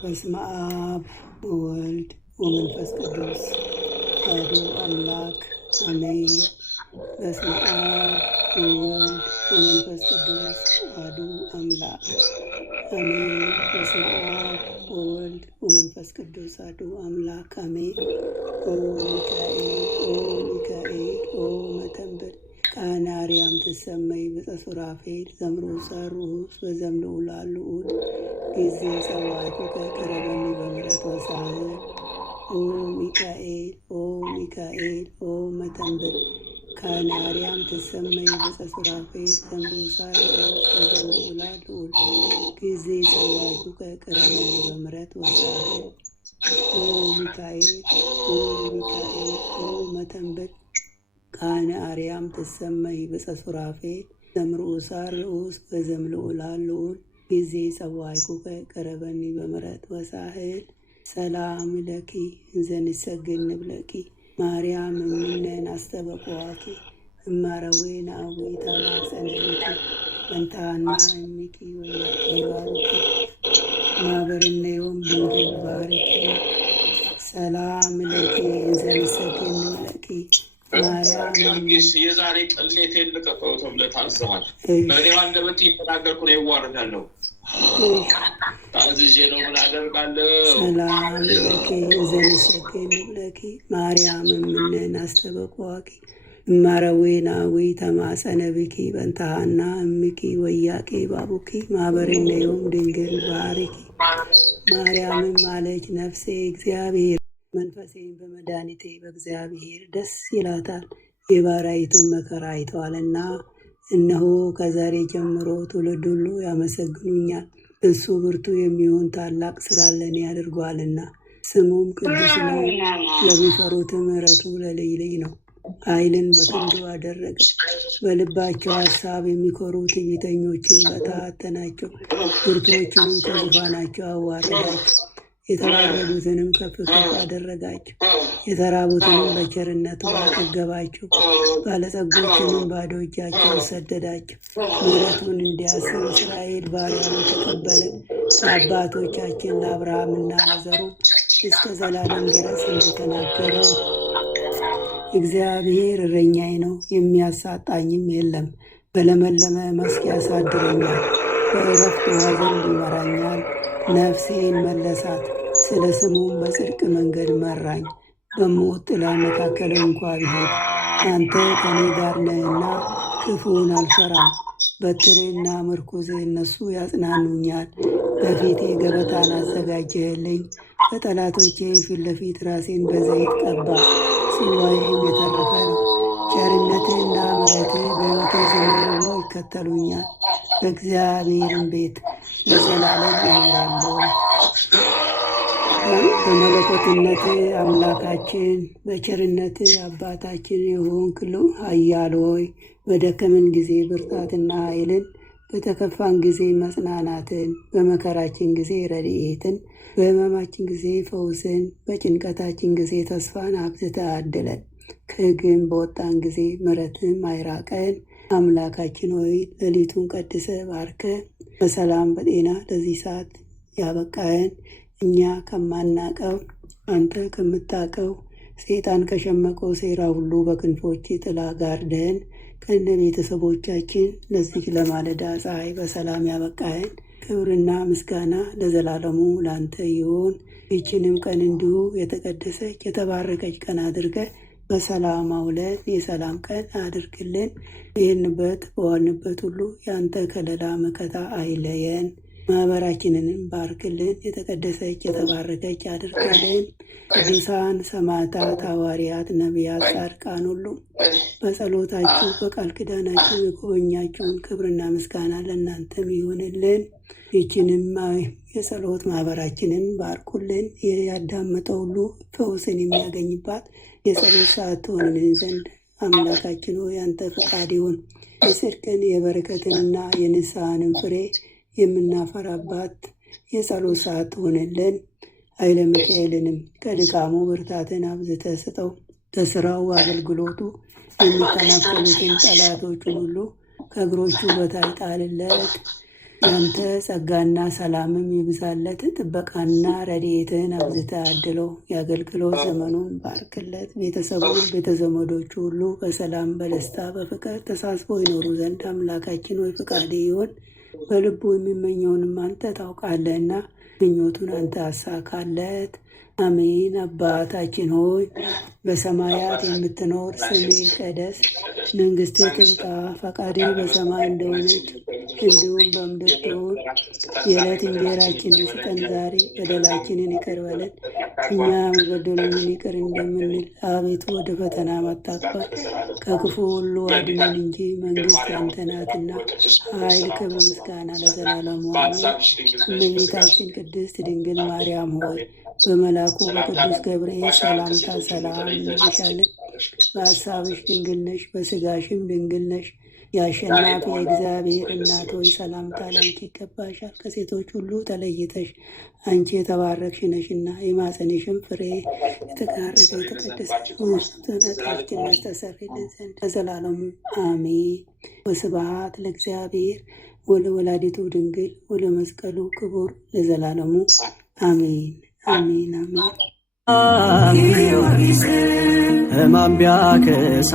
በስመ አብ ወወልድ ወመንፈስ ቅዱስ አሐዱ አምላክ አሜን። በስመ አብ ወወልድ ወመንፈስ ቅዱስ አሐዱ አምላክ አሜን። በስመ አብ ወወልድ ወመንፈስ ቅዱስ አሐዱ አምላክ አሜን። ኦ ሚካኤል፣ ኦ ሚካኤል፣ ኦ መተንብል ቃና አርያም ትሰመይ በጸሱራፌል ዘምሮ ሰሩስ በዘምልኡ ላልኡል ጊዜ ሰዋዕቱከ ቅረበኒ በምሕረት ወሳህል። ኦ ሚካኤል፣ ኦ ሚካኤል፣ ኦ መተንብል ቃና አርያም ትሰመይ በጸሱራፌል ዘምሮ ሰሩስ በዘምልኡ ላልኡል ጊዜ ሰዋዕቱከ ቅረበኒ በምሕረት ወሳህል። ኦ ሚካኤል፣ ኦ ሚካኤል፣ ኦ መተንብል ቃነ አርያም ትሰመይ በጸሱራፌል ዘምርኡሳ ርኡስ በዘምልኡ ላልኡል ጊዜ ጸዋዕኩከ ቀረበኒ በምሕረት ወሳህል። ሰላም ለኪ እንዘንሰግድ ንብለኪ ማርያም እምነን አስተበቁዋኪ እማረዌነ አቡይ ተማጸነኪ በንታና እሚኪ ወያቄ ባሩኪ ማህበርነዮም ድንግል ባርኪ። ሰላም ለኪ እንዘንሰግድ ንብለኪ ጊዮርጊስ የዛሬ ቅሌቴን ልቀቀው ተብለህ ታዝዘሃል። በእኔ አንደበት እየተናገርኩ ነው፣ ይዋረዳለሁ። ታዝዤ ነው። ምን አደርጋለሁ? ሰላም ለኪ እንዘንሰግድ ንብለኪ ማርያም እምነን አስተበቁዋኪ እማረዌነ አቡይ ተማጸነብኪ በንታሃና እምኪ ወያቄ ባቡኪ ማህበርነዮም ድንግል ባርኪ። ማርያምም አለች ነፍሴ እግዚአብሔር መንፈሴን በመድኃኒቴ በእግዚአብሔር ደስ ይላታል፣ የባሪያይቱን መከራ አይተዋልና። እነሆ ከዛሬ ጀምሮ ትውልድ ሁሉ ያመሰግኑኛል። እሱ ብርቱ የሚሆን ታላቅ ስራ ለእኔ ያደርገዋልና፣ ስሙም ቅዱስ ነው። ለሚፈሩትም ምሕረቱ ለልጅ ልጅ ነው። ኃይልን በክንዱ አደረገ። በልባቸው ሀሳብ የሚኮሩ ትዕቢተኞችን በታተናቸው፣ ብርቱዎችንም ከዙፋናቸው አዋረዳቸው። የተዋረዱትንም ከፍ ከፍ አደረጋቸው። የተራቡትንም በቸርነቱ አጠገባቸው። ባለጸጎችንም ባዶ እጃቸው ሰደዳቸው። ምሕረቱን እንዲያስብ እስራኤል ባሪያውን ተቀበለ። ለአባቶቻችን ለአብርሃምና ለዘሩ እስከ ዘላለም ድረስ እንደተናገረው እግዚአብሔር እረኛዬ ነው፣ የሚያሳጣኝም የለም። በለመለመ መስክ ያሳድረኛል፣ በዕረፍት ውኃ ዘንድ ይመራኛል። ነፍሴን መለሳት፣ ስለ ስሙም በጽድቅ መንገድ መራኝ። በሞት ጥላ መካከል እንኳ ብሄድ አንተ ከኔ ጋር ነህና ክፉን አልፈራም። በትሬና ምርኩዜ እነሱ ያጽናኑኛል። በፊቴ ገበታን አዘጋጀህልኝ፣ በጠላቶቼ ፊት ለፊት ራሴን በዘይት ቀባ። ጽዋዬም የተረፈ ነው። ቸርነትህና ምሕረትህ በሕይወቴ ዘመን ሁሉ ይከተሉኛል። በእግዚአብሔርም ቤት ለዘላለም እኖራለሁ። በመለኮትነት አምላካችን በቸርነት አባታችን የሆንክ ኃያል ሆይ በደከምን ጊዜ ብርታትና ኃይልን፣ በተከፋን ጊዜ መጽናናትን፣ በመከራችን ጊዜ ረድኤትን፣ በሕመማችን ጊዜ ፈውስን፣ በጭንቀታችን ጊዜ ተስፋን አብዝተህ አድለን። ከሕግም በወጣን ጊዜ ምሕረትም አይራቀን። አምላካችን ሆይ ሌሊቱን ቀድሰ ባርከ በሰላም በጤና ለዚህ ሰዓት ያበቃህን እኛ ከማናቀው አንተ ከምታቀው ሰይጣን ከሸመቀው ሴራ ሁሉ በክንፎች ጥላ ጋርደን ከነ ቤተሰቦቻችን ለዚህ ለማለዳ ፀሐይ በሰላም ያበቃህን ክብርና ምስጋና ለዘላለሙ ላንተ ይሁን። ይህችንም ቀን እንዲሁ የተቀደሰች የተባረከች ቀን አድርገ በሰላም አውለን የሰላም ቀን አድርግልን። ይህንበት በዋልንበት ሁሉ ያንተ ከለላ መከታ አይለየን። ማህበራችንንም ባርክልን፣ የተቀደሰች የተባረከች አድርግልን። ቅዱሳን ሰማዕታት፣ ሐዋርያት፣ ነቢያት፣ ጻድቃን ሁሉ በጸሎታችሁ በቃል ኪዳናችሁ የጎበኛችሁን ክብርና ምስጋና ለእናንተም ይሆንልን። ይችንም የጸሎት ማህበራችንን ባርኩልን። ያዳመጠው ሁሉ ፈውስን የሚያገኝባት የጸሎት ሰዓት ትሆንልን ዘንድ አምላካችን ሆይ ያንተ ፈቃድ ይሁን። የጽድቅን የበረከትንና የንስሐንም ፍሬ የምናፈራባት የጸሎት ሰዓት ትሆንልን። ኃይለ ሚካኤልንም ከድካሙ ብርታትን አብዝተህ ስጠው። ከስራው አገልግሎቱ የሚከናከሉትን ጠላቶቹን ሁሉ ከእግሮቹ በታች ጣልለት። ያንተ ጸጋና ሰላምም ይብዛለት። ጥበቃና ረድኤትን አብዝተህ አድለው። የአገልግሎት ዘመኑን ባርክለት። ቤተሰቡን ቤተዘመዶቹ ሁሉ በሰላም በደስታ በፍቅር ተሳስበው ይኖሩ ዘንድ አምላካችን ሆይ ፍቃድ ይሆን። በልቡ የሚመኘውንም አንተ ታውቃለህና ምኞቱን አንተ አሳካለት። አሜን። አባታችን ሆይ በሰማያት የምትኖር ስምህ ይቀደስ፣ መንግሥትህ ትምጣ፣ ፈቃድህ በሰማይ እንደሆነች እንዲሁም በምድር ትሁን። የዕለት እንጀራችንን ስጠን ዛሬ፣ በደላችንን ይቅር በለን እኛም የበደሉንን ይቅር እንደምንል፣ አቤቱ ወደ ፈተና አታግባን ከክፉ ሁሉ አድነን እንጂ መንግሥት ያንተ ናትና፣ ኃይል፣ ክብር፣ ምስጋና ለዘላለሙ አሜን። እመቤታችን ቅድስት ድንግል ማርያም ሆይ በመልአኩ በቅዱስ ገብርኤል ሰላምታ ሰላም እንልሻለን። በሐሳብሽ ድንግል ነሽ፣ በሥጋሽም ድንግል ነሽ። የአሸናፊ እግዚአብሔር እናት ሆይ ሰላምታ ላንቺ ይገባሻል። ከሴቶች ሁሉ ተለይተሽ አንቺ የተባረክሽ ነሽና የማኅፀንሽም ፍሬ የተባረከ የተቀደሰ ኃጢአታችንን ያስተሰርይልን ዘንድ ለዘላለሙ አሜን። ወስብሐት ለእግዚአብሔር ወለወላዲቱ ድንግል ወለመስቀሉ ክቡር ለዘላለሙ አሜን አሜን አሜን። ሕማም ቢያከሳ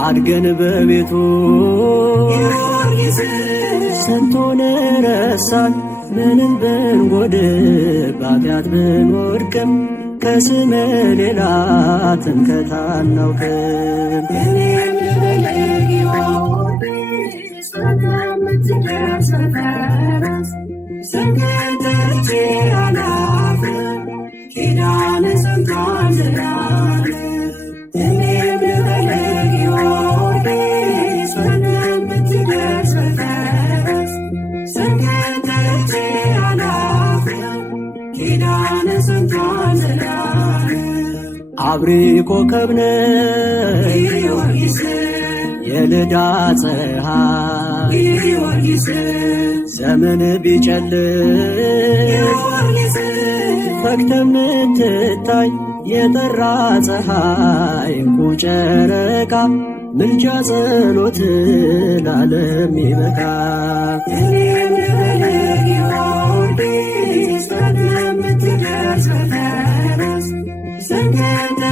አድገን በቤቱ ስንቱን ረሳን ምንም ብንጎድል በኃጢአት ብንወድቅም ከስም ሌላ ትምክህት አናውቅም። አብሪ ኮከብ ነሽ የልዳ ፀሐይ ዘመን ቢጨልም ፈክተ ምትታይ የጠራ ፀሐይ እንቁ ጨረቃ ምልጃ ጸሎት ለዓለም ይበቃ። Sing it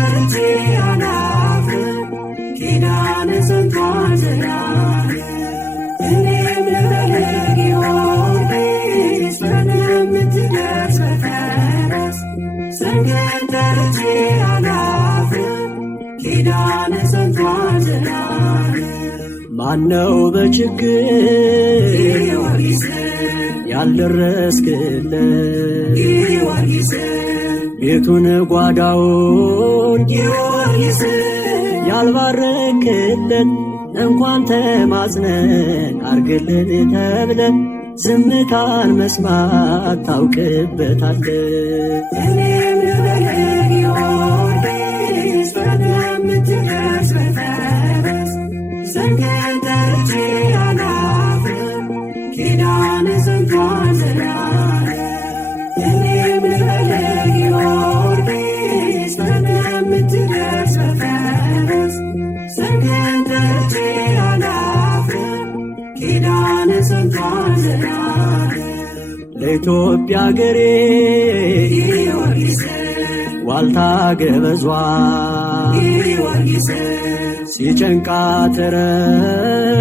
ማነው በችግር ያልደረስክለት ቤቱን ጓዳውን ያልባረክለት እንኳን ተማጽነን አርግልን ተብለን ዝምታን መስማት ታውቅበታለ። እኔም ልበልህ ጊዮርጊስ በምትደርስ በፈረስ ዘንግን ጠርቼ አላፍርም ኪዳን ዘንቷን ዘላለም። እኔም ልበልህ ጊዮርጊስ በምትደርስ በፈረስ ዘንግን ጠርቼ አላፍርም ኪዳን ዘንቷን ዘላለም። ለኢትዮጵያ አገሬ ጊዮርጊስ ዋልታ ገበዟ ጊዮርጊስ ሲጨንቃት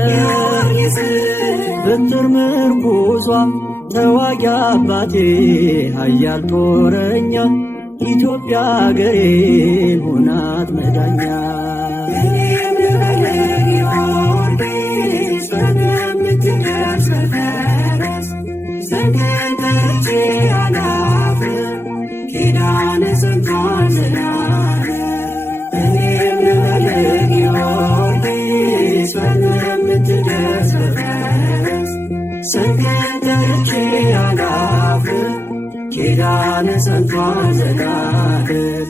ጊዮርጊስ ብትር ምርኩዟ ተዋጊ አባቴ ኃያል ጦረኛ ኢትዮጵያ አገሬን ሆናት መዳኛ። እኔም ልበልህ ጊዮርጊስ በምትደርስ በፈረስ ዘንግን ጠርቼ አላፍርም ኪዳን ዘንቷን ዘላለም። እኔም ልበልህ ጊዮርጊስ በምትደርስ በፈረስ ዘንግን ጠርቼ አላፍርም ኪዳን ዘንቷን ዘላለም።